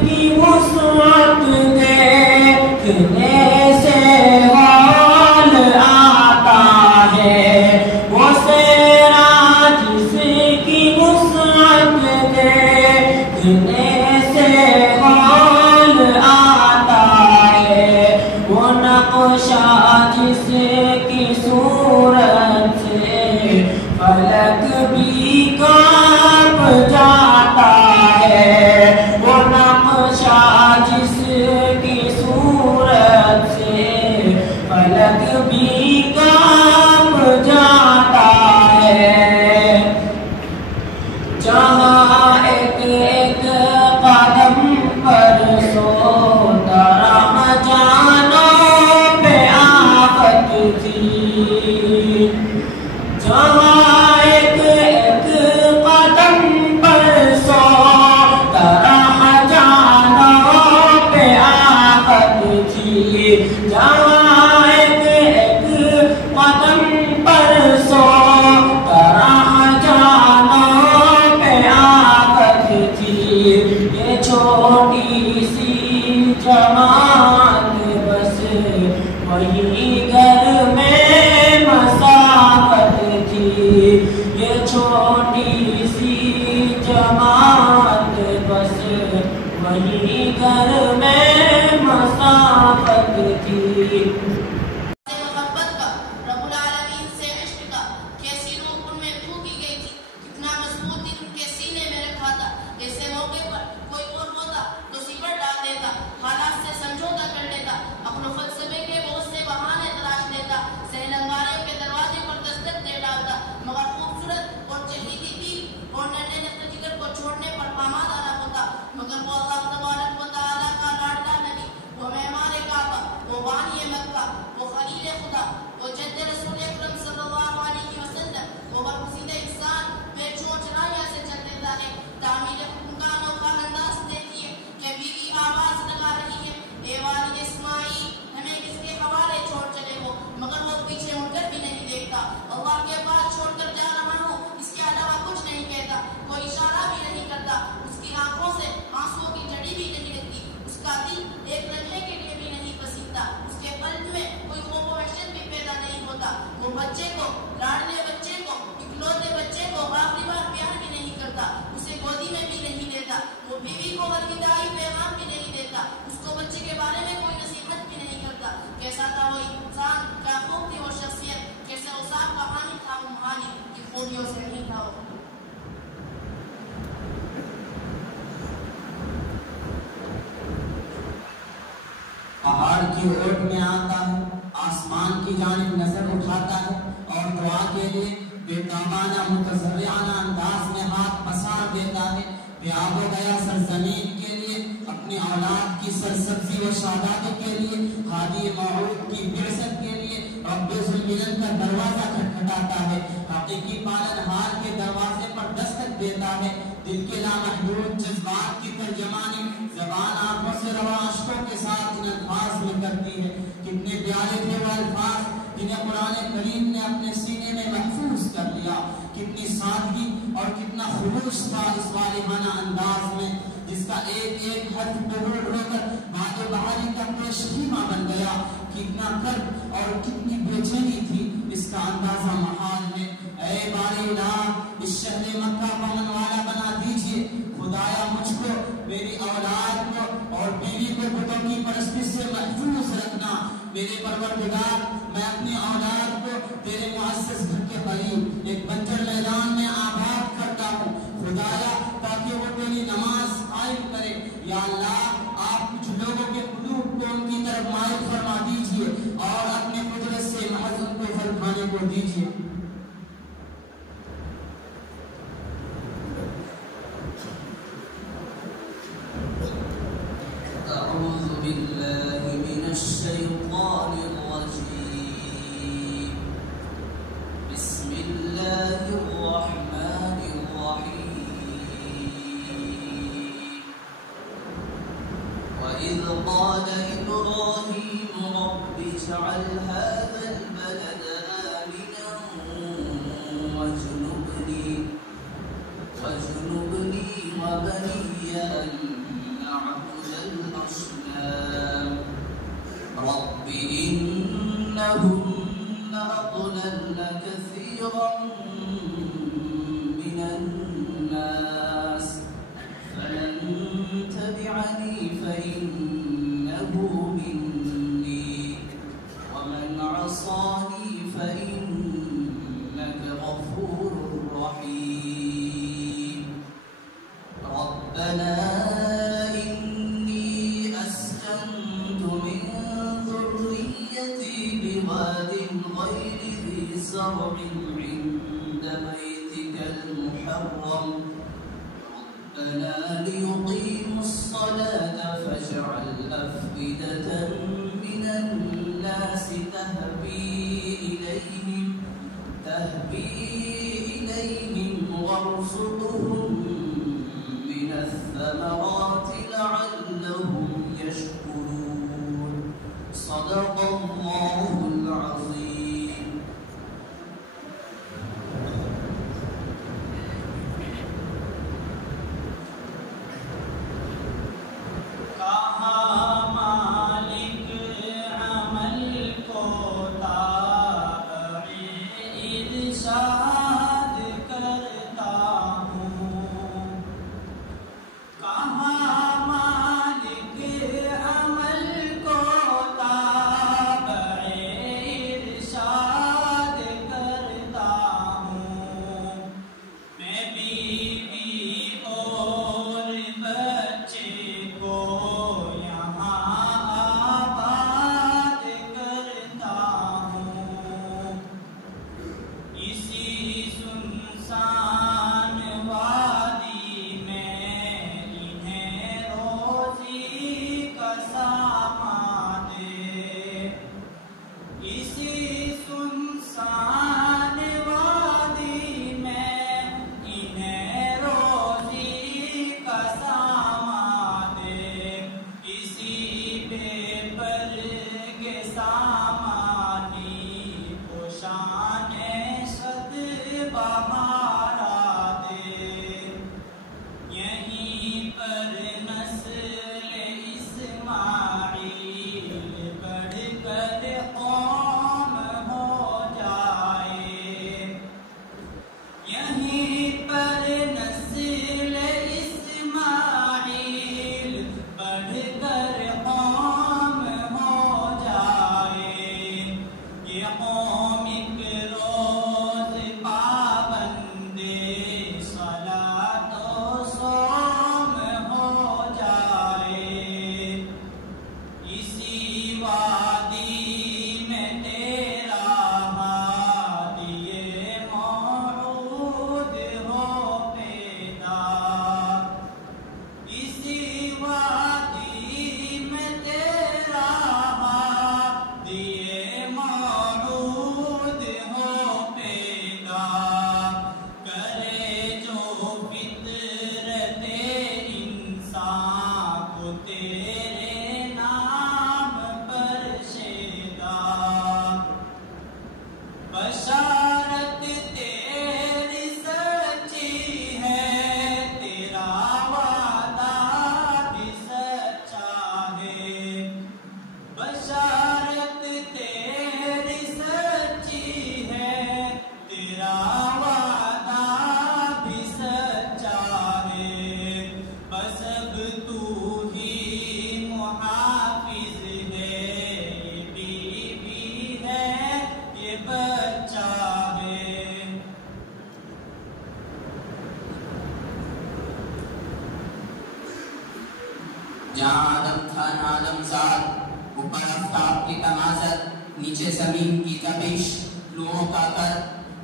کی وسعت دیکھنے سے مول آتا ہے، وہ صحرا جس کی وسعت دیکھنے سے مول جس کی صورت سے فلک بھی کانپ جاتا ہے، جہاں ایک ایک قدم پر سوتا رہا جانوں پہ آفت تھی، جہاں ایک ایک قدم پر سوتا رہا جانوں پہ آفت تھی، جہاں ایک ایک قدم پر سوتا رہا جانوں پہ آفت تھی، یہ چھوٹی سی جماعت بس وہی گھر میں مسافت تھی، یہ چھوٹی سی جماعت بس وہی گھر میں مسافت تھی۔ محبت کا، رب العالمین سے عشق کا کیسی روح ان میں پھونکی گئی تھی، کتنا مضبوط دل ان کے سینے میں رکھا تھا، ایسے موقع پر کوئی اور ہوتا تو سپر ڈال دیتا، حالات سے سمجھوتا کر لیتا، اپنے فلسفے کے بہت سے بہانے تلاش لیتا، سہل انگاریوں کے دروازے پر دستک دے ڈالتا، مگر خوبصورت اور چہیتی دل اور ننھے نقل جگر کو چھوڑنے پر آمادہ نہ ہوتا، مگر وہ اللہ تبارک و تعالیٰ کا لاڈلا نبی، وہ مہمان کعبہ، وہ بانی مکہ، وہ خلیل خدا، وہ جد رسول اکرم صلی اللہ علیہ وسلم، وہ برگزیدہ انسان بے چونچ رایا سے چل دیتا ہے، تعمیر حکم کا انوکھا انداز دیتی ہے کہ بیوی آواز لگا رہی ہے، اے والد اسماعیل ہمیں کس کے حوالے چھوڑ چلے ہو، مگر وہ پیچھے مڑ کر بھی نہیں دیکھتا، اللہ کے پاس چھوڑ کر جا رہا ہوں اس کے علاوہ کچھ نہیں کہتا، کوئی اشارہ بھی نہیں کرتا، اس کی آنکھوں سے آنسوؤں کی جڑی بھی نہیں لگتی، اس کا دل ایک لمحے کے لیے بھی نہیں پسیتا، اس کے قلب میں کوئی خوف و وحشت بھی پیدا نہیں ہوتا، وہ بچے کو، لاڈلے بچے کو، اکلوتے بچے کو آخری بار پیار بھی نہیں کرتا، اسے گودی میں بھی نہیں لیتا، وہ بیوی کو الوداعی پیغام بھی نہیں دیتا، اس کو بچے کے بارے میں کوئی نصیحت بھی نہیں کرتا، کیسا تھا وہ انسان، کیا خوب تھی وہ شخصیت، کیسے اوصاف کا حامل تھا وہ مہانی، کی خوبیوں سے نہیں تھا وہ۔ پہاڑ کی اوٹ میں آتا ہے، آسمان کی جانب نظر اٹھاتا ہے اور دعا کے لیے بےتابانہ متضرعانہ انداز میں ہاتھ پسار دیتا ہے، پیاب ہو گیا سرزمین کے لیے، اپنی اولاد کی سرسبزی و شادابی کے لیے، ہادی موعود کی بعثت کے لیے رب ذوالملل کا دروازہ کھٹکھٹاتا ہے، حقیقی پالنہار کے دروازے پر دستک دیتا ہے، دل کے لامحدود جذبات کی ترجمانی زبان آنکھوں سے رواں اشکوں کے ساتھ ان الفاظ میں کرتی ہے۔ کتنے پیارے تھے وہ الفاظ جنہیں قرآن کریم نے اپنے سینے میں محفوظ کر لیا، کتنی سادگی اور کتنا خلوص تھا اس والہانہ انداز میں، جس کا ایک ایک حرف بغور ہو کر باد بہاری کا پیش خیمہ بن گیا، کتنا کرب اور کتنی بے چینی تھی اس کا اندازہ محال میں۔ اے باری الہ، اس شہر مکہ کو امن والا بنا دیجئے، خدایا مجھ کو، میری اولاد کو اور بیوی کو بتوں کی پرستی سے محفوظ رکھنا، میرے پروردگار میں اپنی اولاد کو تیرے معزز گھر کے قریب ایک بنجر میدان میں آباد کرتا ہوں، خدایا تاکہ وہ تیری نماز قائم کرے، یا اللہ آپ کچھ لوگوں کے قلوب کو ان کی طرف مائل فرما دیجئے اور اپنے قدرت سے محض ان کو پھل کھانے کو دیجئے۔ أعوذ بالله من الشيطان الرجيم، بسم الله الرحمن الرحيم، وإذ قال إبراهيم رب اجعل هذا البلد آمنا واجنبني وبني أن نعبد الأصنام، رب إنهن أضللن كثيرا من الناس فمن تبعني فإنه مني ومن عصاني فإنك غفور رحيم، ربنا إني زرع عند بيتك المحرم ربنا ليقيموا الصلاة فاجعل أفئدة من الناس تهوي إليهم وارزقهم من الثمرات لعلهم يشكرون صدق الله العظيم. کہا مالک عمل کو تابع ارشاد کرتا ہوں. کہا مالک عمل کو تابع ارشاد کرتا ہوں. میں بیوی اور بچے کو یہاں آباد کرتا ہوں. اسی سنسان وادی میں انہیں روزی کا سامان دے. اسی سنسان وادی میں انہیں روزی کا سامان دے. اسی بے برگ سامانی کو شان صد بہارا دے. یہیں پر نسل اسماعیل بڑھ کر قوم ہو جائے. یہیں پر نسل اسماعیل بڑھ کر قوم ہو جائے. یہ قوم ایک روز پابندے صلاۃ و صوم ہو جائے. اسی وادی میں تیرا ہادی موعود ہو پیدا. اسی وادی میں تیرا ہادی موعود ہو پیدا. کرے جو فطرت انسان کو تیرے نام پر شیدا. بشارت تیری سچی ہے تیرا وعدہ بھی سچا ہے. بشارت تیری سچی ہے تیرا وعدہ بھی سچا ہے. بس اب تو ہی محافظ ہے. یہ بیوی ہے یہ بچہ ہے. جہاں آدم تھا نہ آدم زاد، اوپر آفتاب کی تمازت، نیچے زمین کی تپش، لوہوں کا کر،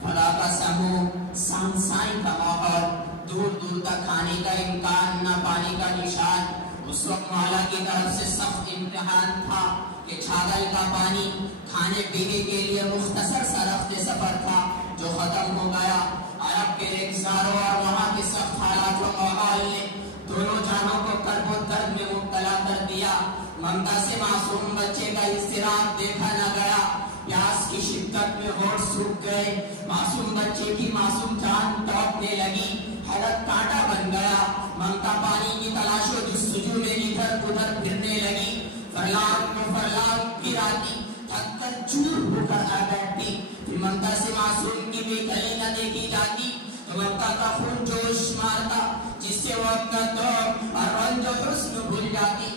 فضا کا سمو، سائن کا ماحول، دور دور تک کھانے کا امکان نہ پانی کا نشان. اس وقت مولا کی طرف سے سخت امتحان تھا کہ چھاگل کا پانی کھانے پینے کے لیے مختصر سا رفت سفر تھا جو ختم ہو گیا. عرب کے ریگزاروں اور وہاں کے سخت حالات و ماحول نے دونوں جانوں کو کرب و درد میں مبتلا کر دیا. ممتا سے معصوم بچے کا اضطراب دیکھا نہ گیا. پیاس کی شدت میں ہوش سوکھ گئے. معصوم بچے کی معصوم جان تڑپنے لگی. حالت کانٹا بن گیا. ممتا پانی کی تلاش و جستجو میں ادھر ادھر پھرنے لگی. فرلانگ کو فرلانگ پھراتی، تھک کر چور ہو کر آ بیٹھتی. پھر ممتا سے معصوم کی بھی گلی نہ دیکھی جاتی تو ممتا کا خون جوش مارتا، جس سے وہ اپنا دور اور رنج و حسن بھول جاتی.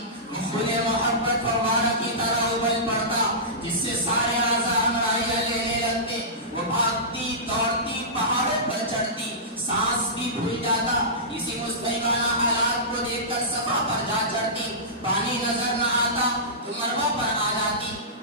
خون محبت فوارہ کی طرح ابل پڑتا، جس سے سارے اعضاء ہمراہیاں لینے لگتے. وہ بھاگتی دوڑتی پہاڑوں پر چڑھتی، سانس بھی بھول جاتا. اسی مستحقانہ حالات کو دیکھ کر صفا پر جا چڑھتی. پانی نظر نہ آتا تو مروا پر آ جاتی.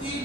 3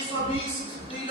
120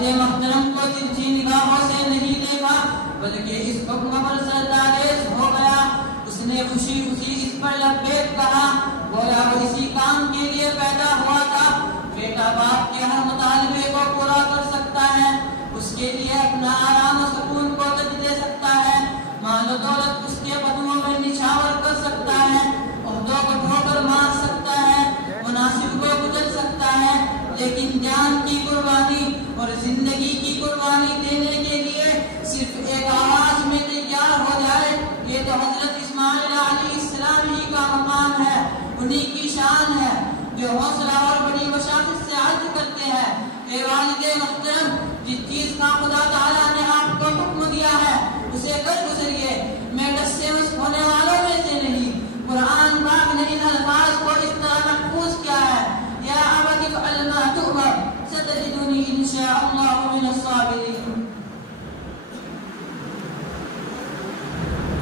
والد محترم کو ترچھی نگاہوں سے نہیں دیکھا بلکہ اس حکم پر سرداریز ہو گیا. اس نے خوشی خوشی اس پر لبیک کہا. بولا وہ اسی کام کے لیے پیدا ہوا تھا. بیٹا باپ کے ہر مطالبے کو پورا کر سکتا ہے, اس کے لیے اپنا آرام و سکون کو ترک دے سکتا ہے, مال و دولت اس کے قدموں میں نچھاور کر سکتا ہے, عہدوں کو ٹھوکر مار سکتا ہے, مناسب کو کچل سکتا ہے, لیکن جان کی قربانی اور زندگی کی قربانی دینے کے لیے صرف ایک آواز میں تیار ہو جائے, یہ تو حضرت اسماعیل علیہ السلام ہی کا مقام ہے, انہی کی شان ہے جو حوصلہ اور بڑی مشاقت سے عرض کرتے ہیں. اے والد محترم, جس چیز کا خدا تعالیٰ نے آپ کو حکم دیا ہے اسے کر گزریے. میں ڈس سے مس ہونے والوں میں سے نہیں. قرآن پاک نے ان الفاظ کو اس طرح محفوظ کیا ہے, یا ابت افعل ما تؤمر ستجدنی ان شاء اللہ من الصابرین.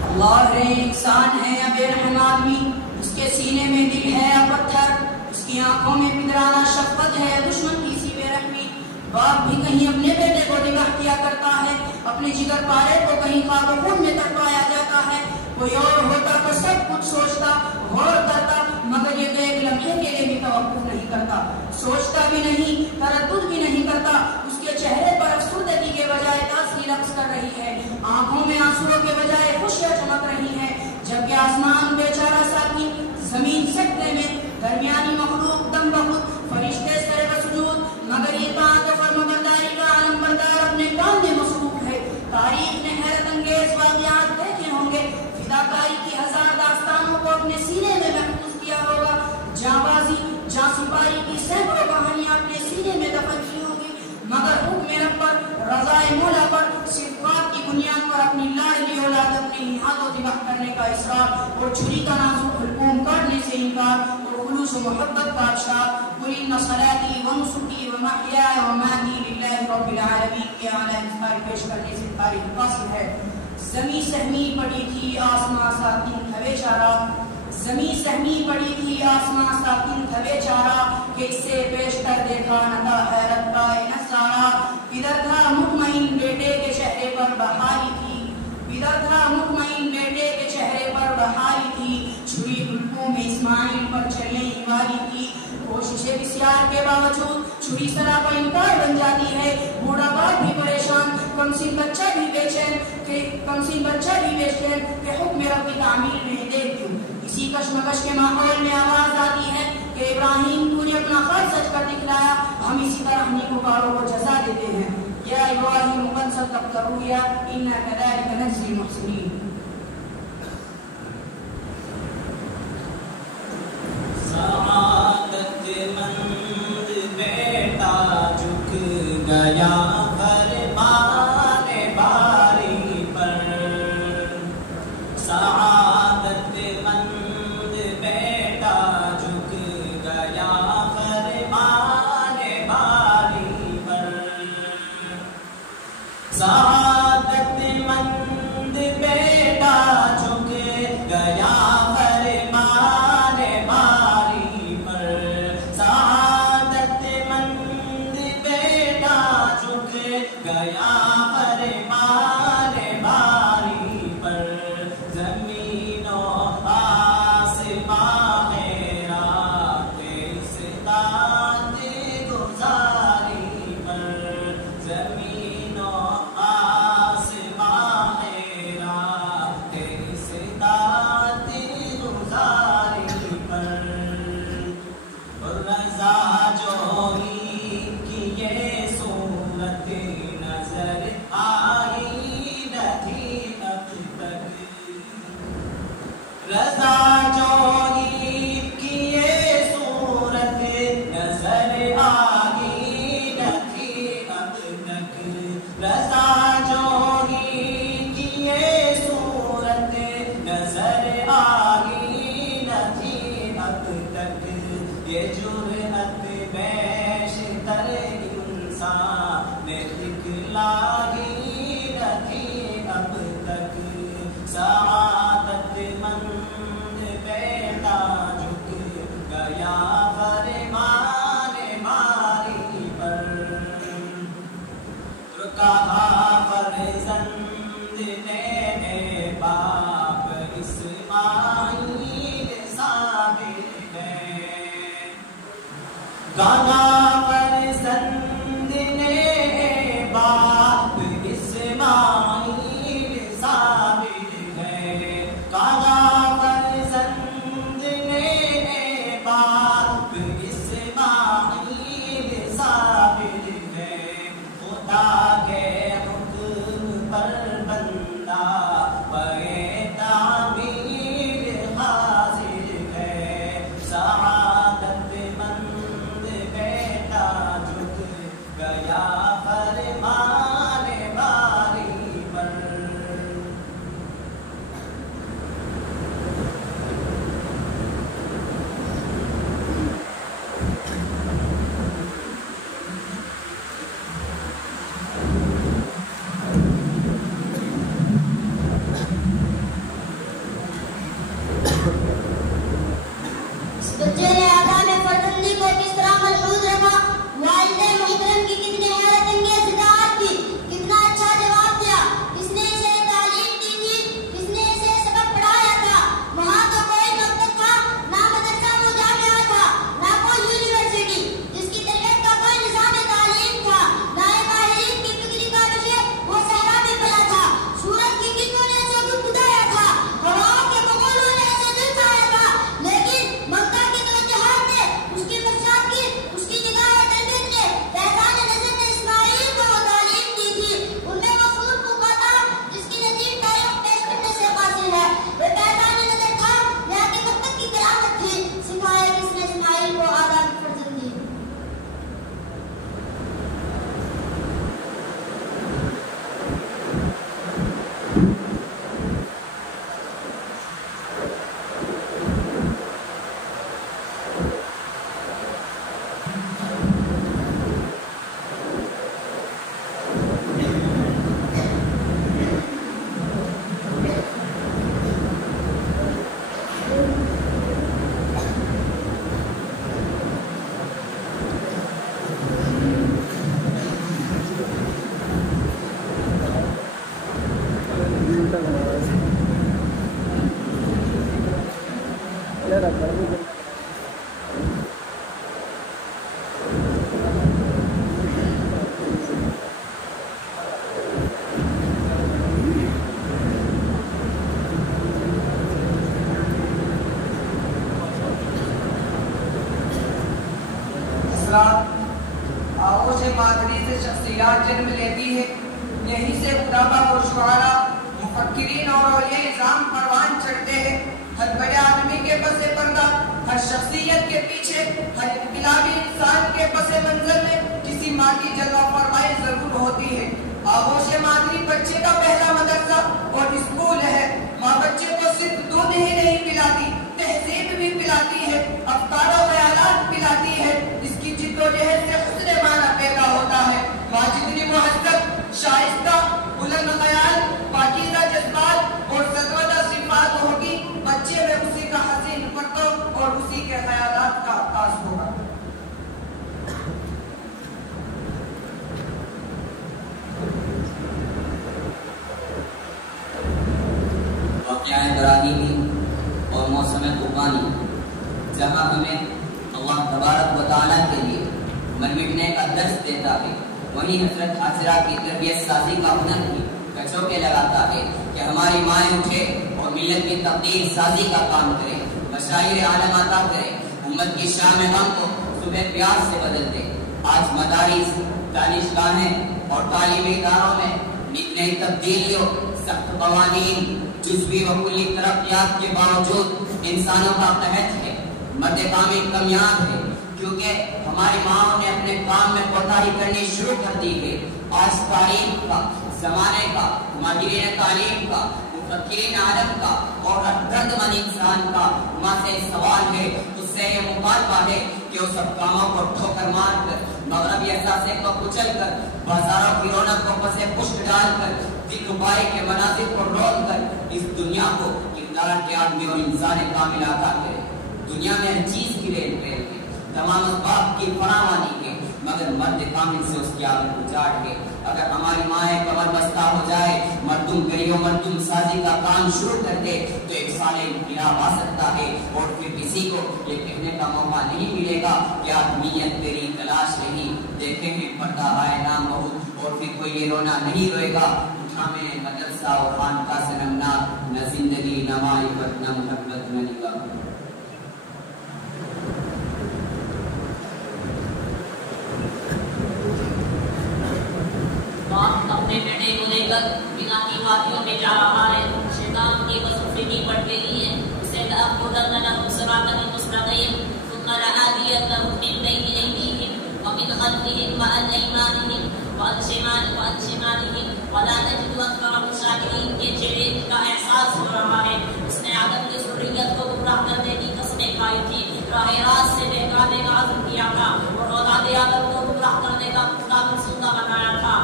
اللہ رے انسان ہے یا بے رحم آدمی, اس کے سینے میں دل ہے یا پتھر, اس کی آنکھوں میں پدرانہ شفقت ہے یا دشمن کی سی بے رحمی. باپ بھی کہیں اپنے بیٹے کو نگاہ کیا کرتا ہے, اپنے جگر پارے کو کہیں خواب و خون میں تڑپایا جاتا ہے. کوئی اور ہوتا تو سب کچھ سوچتا, غور کرتا, مگر یہ ایک لمحے کے لیے بھی توقف نہیں کرتا, سوچتا بھی نہیں, تردد بھی نہیں کرتا. اس کے چہرے پر افسردگی کے بجائے تاثیر رقص کر رہی ہے, آنکھوں میں آنسوؤں کے بجائے خوشیاں چمک رہی ہیں. جبکہ آسمان بیچارہ ساتھی, زمین سکتے میں, درمیانی مخلوق دم بخود, فرشتے سر بسجود, مگر یہ طاعت و فرمانبرداری کا عالم بردار اپنے کام میں مصروف ہے. تاریخ نے حیرت انگیز واقعات دیکھے ہوں گے, فداکاری کی ہزار داستانوں کو اپنے سینے میں محفوظ کیا ہوگا, جانبازی, جانسپاری کی سینکڑوں کہانیاں اپنے سینے میں دفن کی ہوگی, مگر حکم رب پر, رضائے مولا پر, صفات کی بنیاد پر اپنی لاڈلی اولاد اپنی ہاتھوں ذبح کرنے کا اصرار اور چھری کا نازک حلقوم کاٹنے سے انکار اور خلوص و محبت کا ارشاد. قل ان صلاتی و نسکی و محیای و مماتی للہ رب العالمین کے اعلیٰ انتظار پیش کرنے سے تاریخ قاصر ہے. زمیں سہمی پڑی تھی آسماں ساکن تھوے چارہ, زمیں سہمی پڑی تھی آسماں ساکن تھوے چارہ, کہ اس سے پیش کر دیکھا نہ تھا حیرت کا نظارہ. ادھر تھا مطمئن بیٹے کے چہرے پر بہاری تھی, ادھر تھا مطمئن بیٹے کے چہرے پر بہاری تھی, چھری حلقوں میں اسماعیل پر چلنے ہی والی تھی. کوششیں بسیار کے باوجود چھری سراپا انکار بن جاتی ہے. بوڑھا باپ بھی پریشان, کمسن بچہ بھی بے چین کہ حکم رب کی تعمیل میں دیکھ دوں. اسی کشمکش کے ماحول میں آواز آتی ہے کہ ابراہیم تو نے اپنا خط سچ کر دکھلایا, ہم اسی طرح نیکوکاروں کو جزا دیتے ہیں. یا ابراہیم قد صدقت الرؤیا انا كذلك نجزي المحسنين. سعادت مند بیٹا جھک گیا فرمان باری پر, سعادت مند بیٹا جھک گیا فرمان باری پر, سعادت مند بیٹا جھک گیا فرمان باری پر, سعادت مند بیٹا جھک گیا فرمان باری پر. زمین و آسمان رات استاد گزاری پر, زمین و آسمان رات استاد گزاری پر. رضا جوئی کی یہ صورت نظر آئی نہ تھی اب تک, رضا جوئی کی یہ صورت نظر آئی نہ تھی اب تک, رضا جوئی کی یہ صورت نظر آئی نہ تھی اب تک. یہ جرأت بیشتر انسان نے دکھلائی نہ تھی اب تک. سعادت مند بیٹا جھک گیا فرمان باری پر, کہا فرزند نے باپ اسماعیل صابر ہے کہا فرزند نے باپ اسماعیل صابر ہے کہا فرزند نے باپ اسماعیل صابر ہے خدا کے حکم پر بندہ پے تعمیر حاضر ہے سعادت مند بیٹا جھک گیا فرمان باری پر اس بچے نے آداب فرزندی کو کس طرح ملحوظ رکھا، والد محترم کی کتنی حیرت انگیز اطاعت کی، کتنا اچھا جواب دیا، کس نے اسے تعلیم دی تھی، کس نے اسے سبق پڑھایا تھا۔ وہاں تو کوئی مکتب تھا، نہ مدرسہ و جامعہ تھا، نہ کوئی یونیورسٹی، جس کی تربیت کا کوئی نظام تعلیم تھا، نہ ماہرین کی فکری کا وشے وہ صحرا میں پلا تھا، سورج کی کرنوں نے اسے گدگدایا تھا، ہواؤں کے بغولوں نے اسے جھلسایا تھا، لیکن مکہ کی توجہات نے اس کی مرشاد کی، اس کی نگاہ تربیت نے فیضان نظر اسماعیل کو وہ تعلیم دی تھی۔ ان میں وہ سور پھونکا تھا جس کی نظیر تعلق پیش کرنے سے حاصل ہے، وہ فیضان نظر تھا یہاں کی مکتب کی کرامت تھی، سکھایا کس نے اسماعیل کو آداب فرزندی۔ آغوش مادری سے شخصیات جنم لیتی ہے، یہیں سے ادبا و شعراء مفکرین اور اولیاء نظام پروان چڑھتے ہیں۔ ہر بڑے آدمی کے پس پردہ، ہر شخصیت کے پیچھے، ہر انقلابی انسان کے پس منظر میں کسی ماں کی جلوہ فرمائی ضرور ہوتی ہے۔ آغوش مادری بچے کا پہلا مدرسہ اور اسکول ہے۔ ماں بچے کو صرف دودھ ہی نہیں پلاتی، تہذیب بھی پلاتی ہے، افکار و خیالات پلاتی ہے۔ اس کی جد و جہد سے حسن معنی پیدا ہوتا ہے۔ ماں جتنی مہذب، شائستہ، بلند خیال، پاکیزہ جذبات اور سدودہ صفات ہوگی، بچے میں اسی کا حسین پرتو اور اسی کے خیالات کا عکاس ہوگا۔ واقعہ ابراہیمی اور موسم طوفانی، جہاں ہمیں اللہ تبارک و تعالیٰ کے لیے مر مٹنے کا درس دیتا ہے، وہیں حضرت حاضرہ کی تربیت سازی کا ہنر بھی کچوکے لگاتا ہے کہ ہماری مائیں اٹھے اور ملت کی تقدیر سازی کا کام کرے، مشاعر عالم عطا کرے، امت کی شام غم کو صبح پیار سے بدل دے۔ آج مدارس، دانشگاہیں اور تعلیمی اداروں میں نئی نئی تبدیلیوں، سخت قوانین، جزوی و کلی ترقیات کے باوجود انسانوں کا قحط ہے، مرد کامل کمیاب ہے، کیونکہ ہماری ماں نے اپنے کام میں کوتاہی کرنی شروع کر دی ہے۔ آج تاریخ کا، زمانے کا، ماہرین تعلیم کا، مفکرین عالم کا اور ہر درد مند انسان کا ماں سے سوال ہے، اس سے یہ مطالبہ ہے کہ وہ سب کاموں کو ٹھوکر مار کر، مغربی اثاثے کو کچل کر، بازاروں کی رونق کو پسے پشت ڈال کر، دل ربائی کے مناظر کو رول کر اس دنیا کو کردار کے آدمی اور انسان کامل عطا کرے۔ دنیا میں ہر چیز کی ریل پیل ہے، تمام اسباب کی فراوانی ہے، مگر مرد کامل سے اس کی آمد اجاڑ ہے۔ اگر ہماری مائیں کمر بستہ ہو جائے، مردم گریوں مردم سازی کا کام شروع کر دے تو ایک سال انقلاب آ سکتا ہے، اور پھر کسی کو یہ کہنے کا موقع نہیں ملے گا کہ آدمیت تیری تلاش نہیں، دیکھیں گے پردہ آئے نام بہت، اور پھر کوئی یہ رونا نہیں روئے گا، اٹھا میں مدرسہ اور خان کا سنمنار، نہ زندگی نہ معرفت نہ محبت نہ نگاہ۔ اپنے بیٹے کو لے کر بنا کی وادیوں میں جا رہا ہے، شیطان کی وصفے کی پڑ گئی ہے، اسے لأقعدن لهم صراطا مستقيم ثم لآتينهم من بين أيديهم ومن خلفهم وعن أيمانهم وعن شمالهم ولا تجد أكثرهم شاكرين۔ یہ چہرے کا احساس ہو رہا ہے، اس نے آدم کی ذریت کو گمراہ کرنے کی قسمیں کھائی تھی، راہ راست سے بہکانے کا عزم کیا تھا، اور اولاد آدم کو گمراہ کرنے کا پختہ منصوبہ بنایا تھا،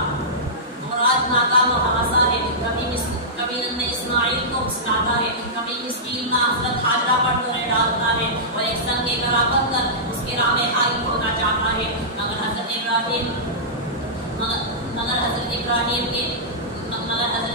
اور آج ناکام و حواسا ہے۔ کبھی نے اسماعیل کو سکھاتا ہے، کبھی مسکین کا حضرت حاجرہ پر ڈورے ڈالتا ہے، اور ایک سنگ کے گرا بن کر اس کے راہ میں حائل ہونا چاہتا ہے، مگر حضرت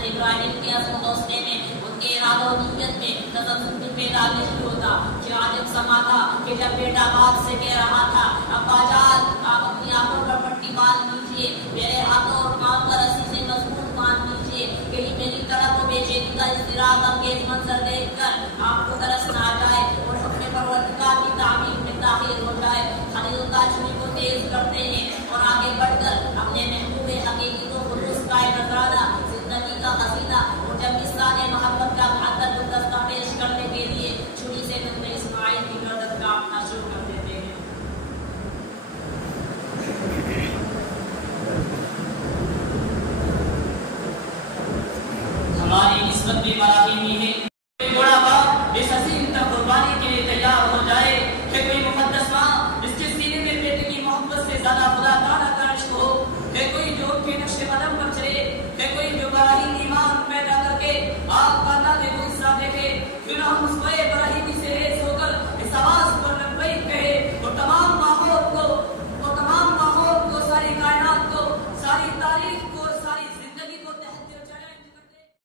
ابراہیم کے عزم و حوصلے میں، ان کے ارادہ و نیت میں تذبذب پیدا نہیں ہوتا۔ کیا عجب سما تھا کہ جب بیٹا باپ سے کہہ رہا تھا، ابا جان آپ اپنی آنکھوں پر پٹی باندھ لیجیے، میرے ہاتھوں اور پاؤں پر رسی سے مضبوط باندھ لیجیے، کہیں میری طرف کو بیچیدگی کا اضطراب انگیز منظر دیکھ کر آپ کو ترس نہ آ جائے اور اپنے پروردگار کی تعمیر میں داخل ہو جائے۔ خلیل اللہ چھری کو تیز کرتے ہیں،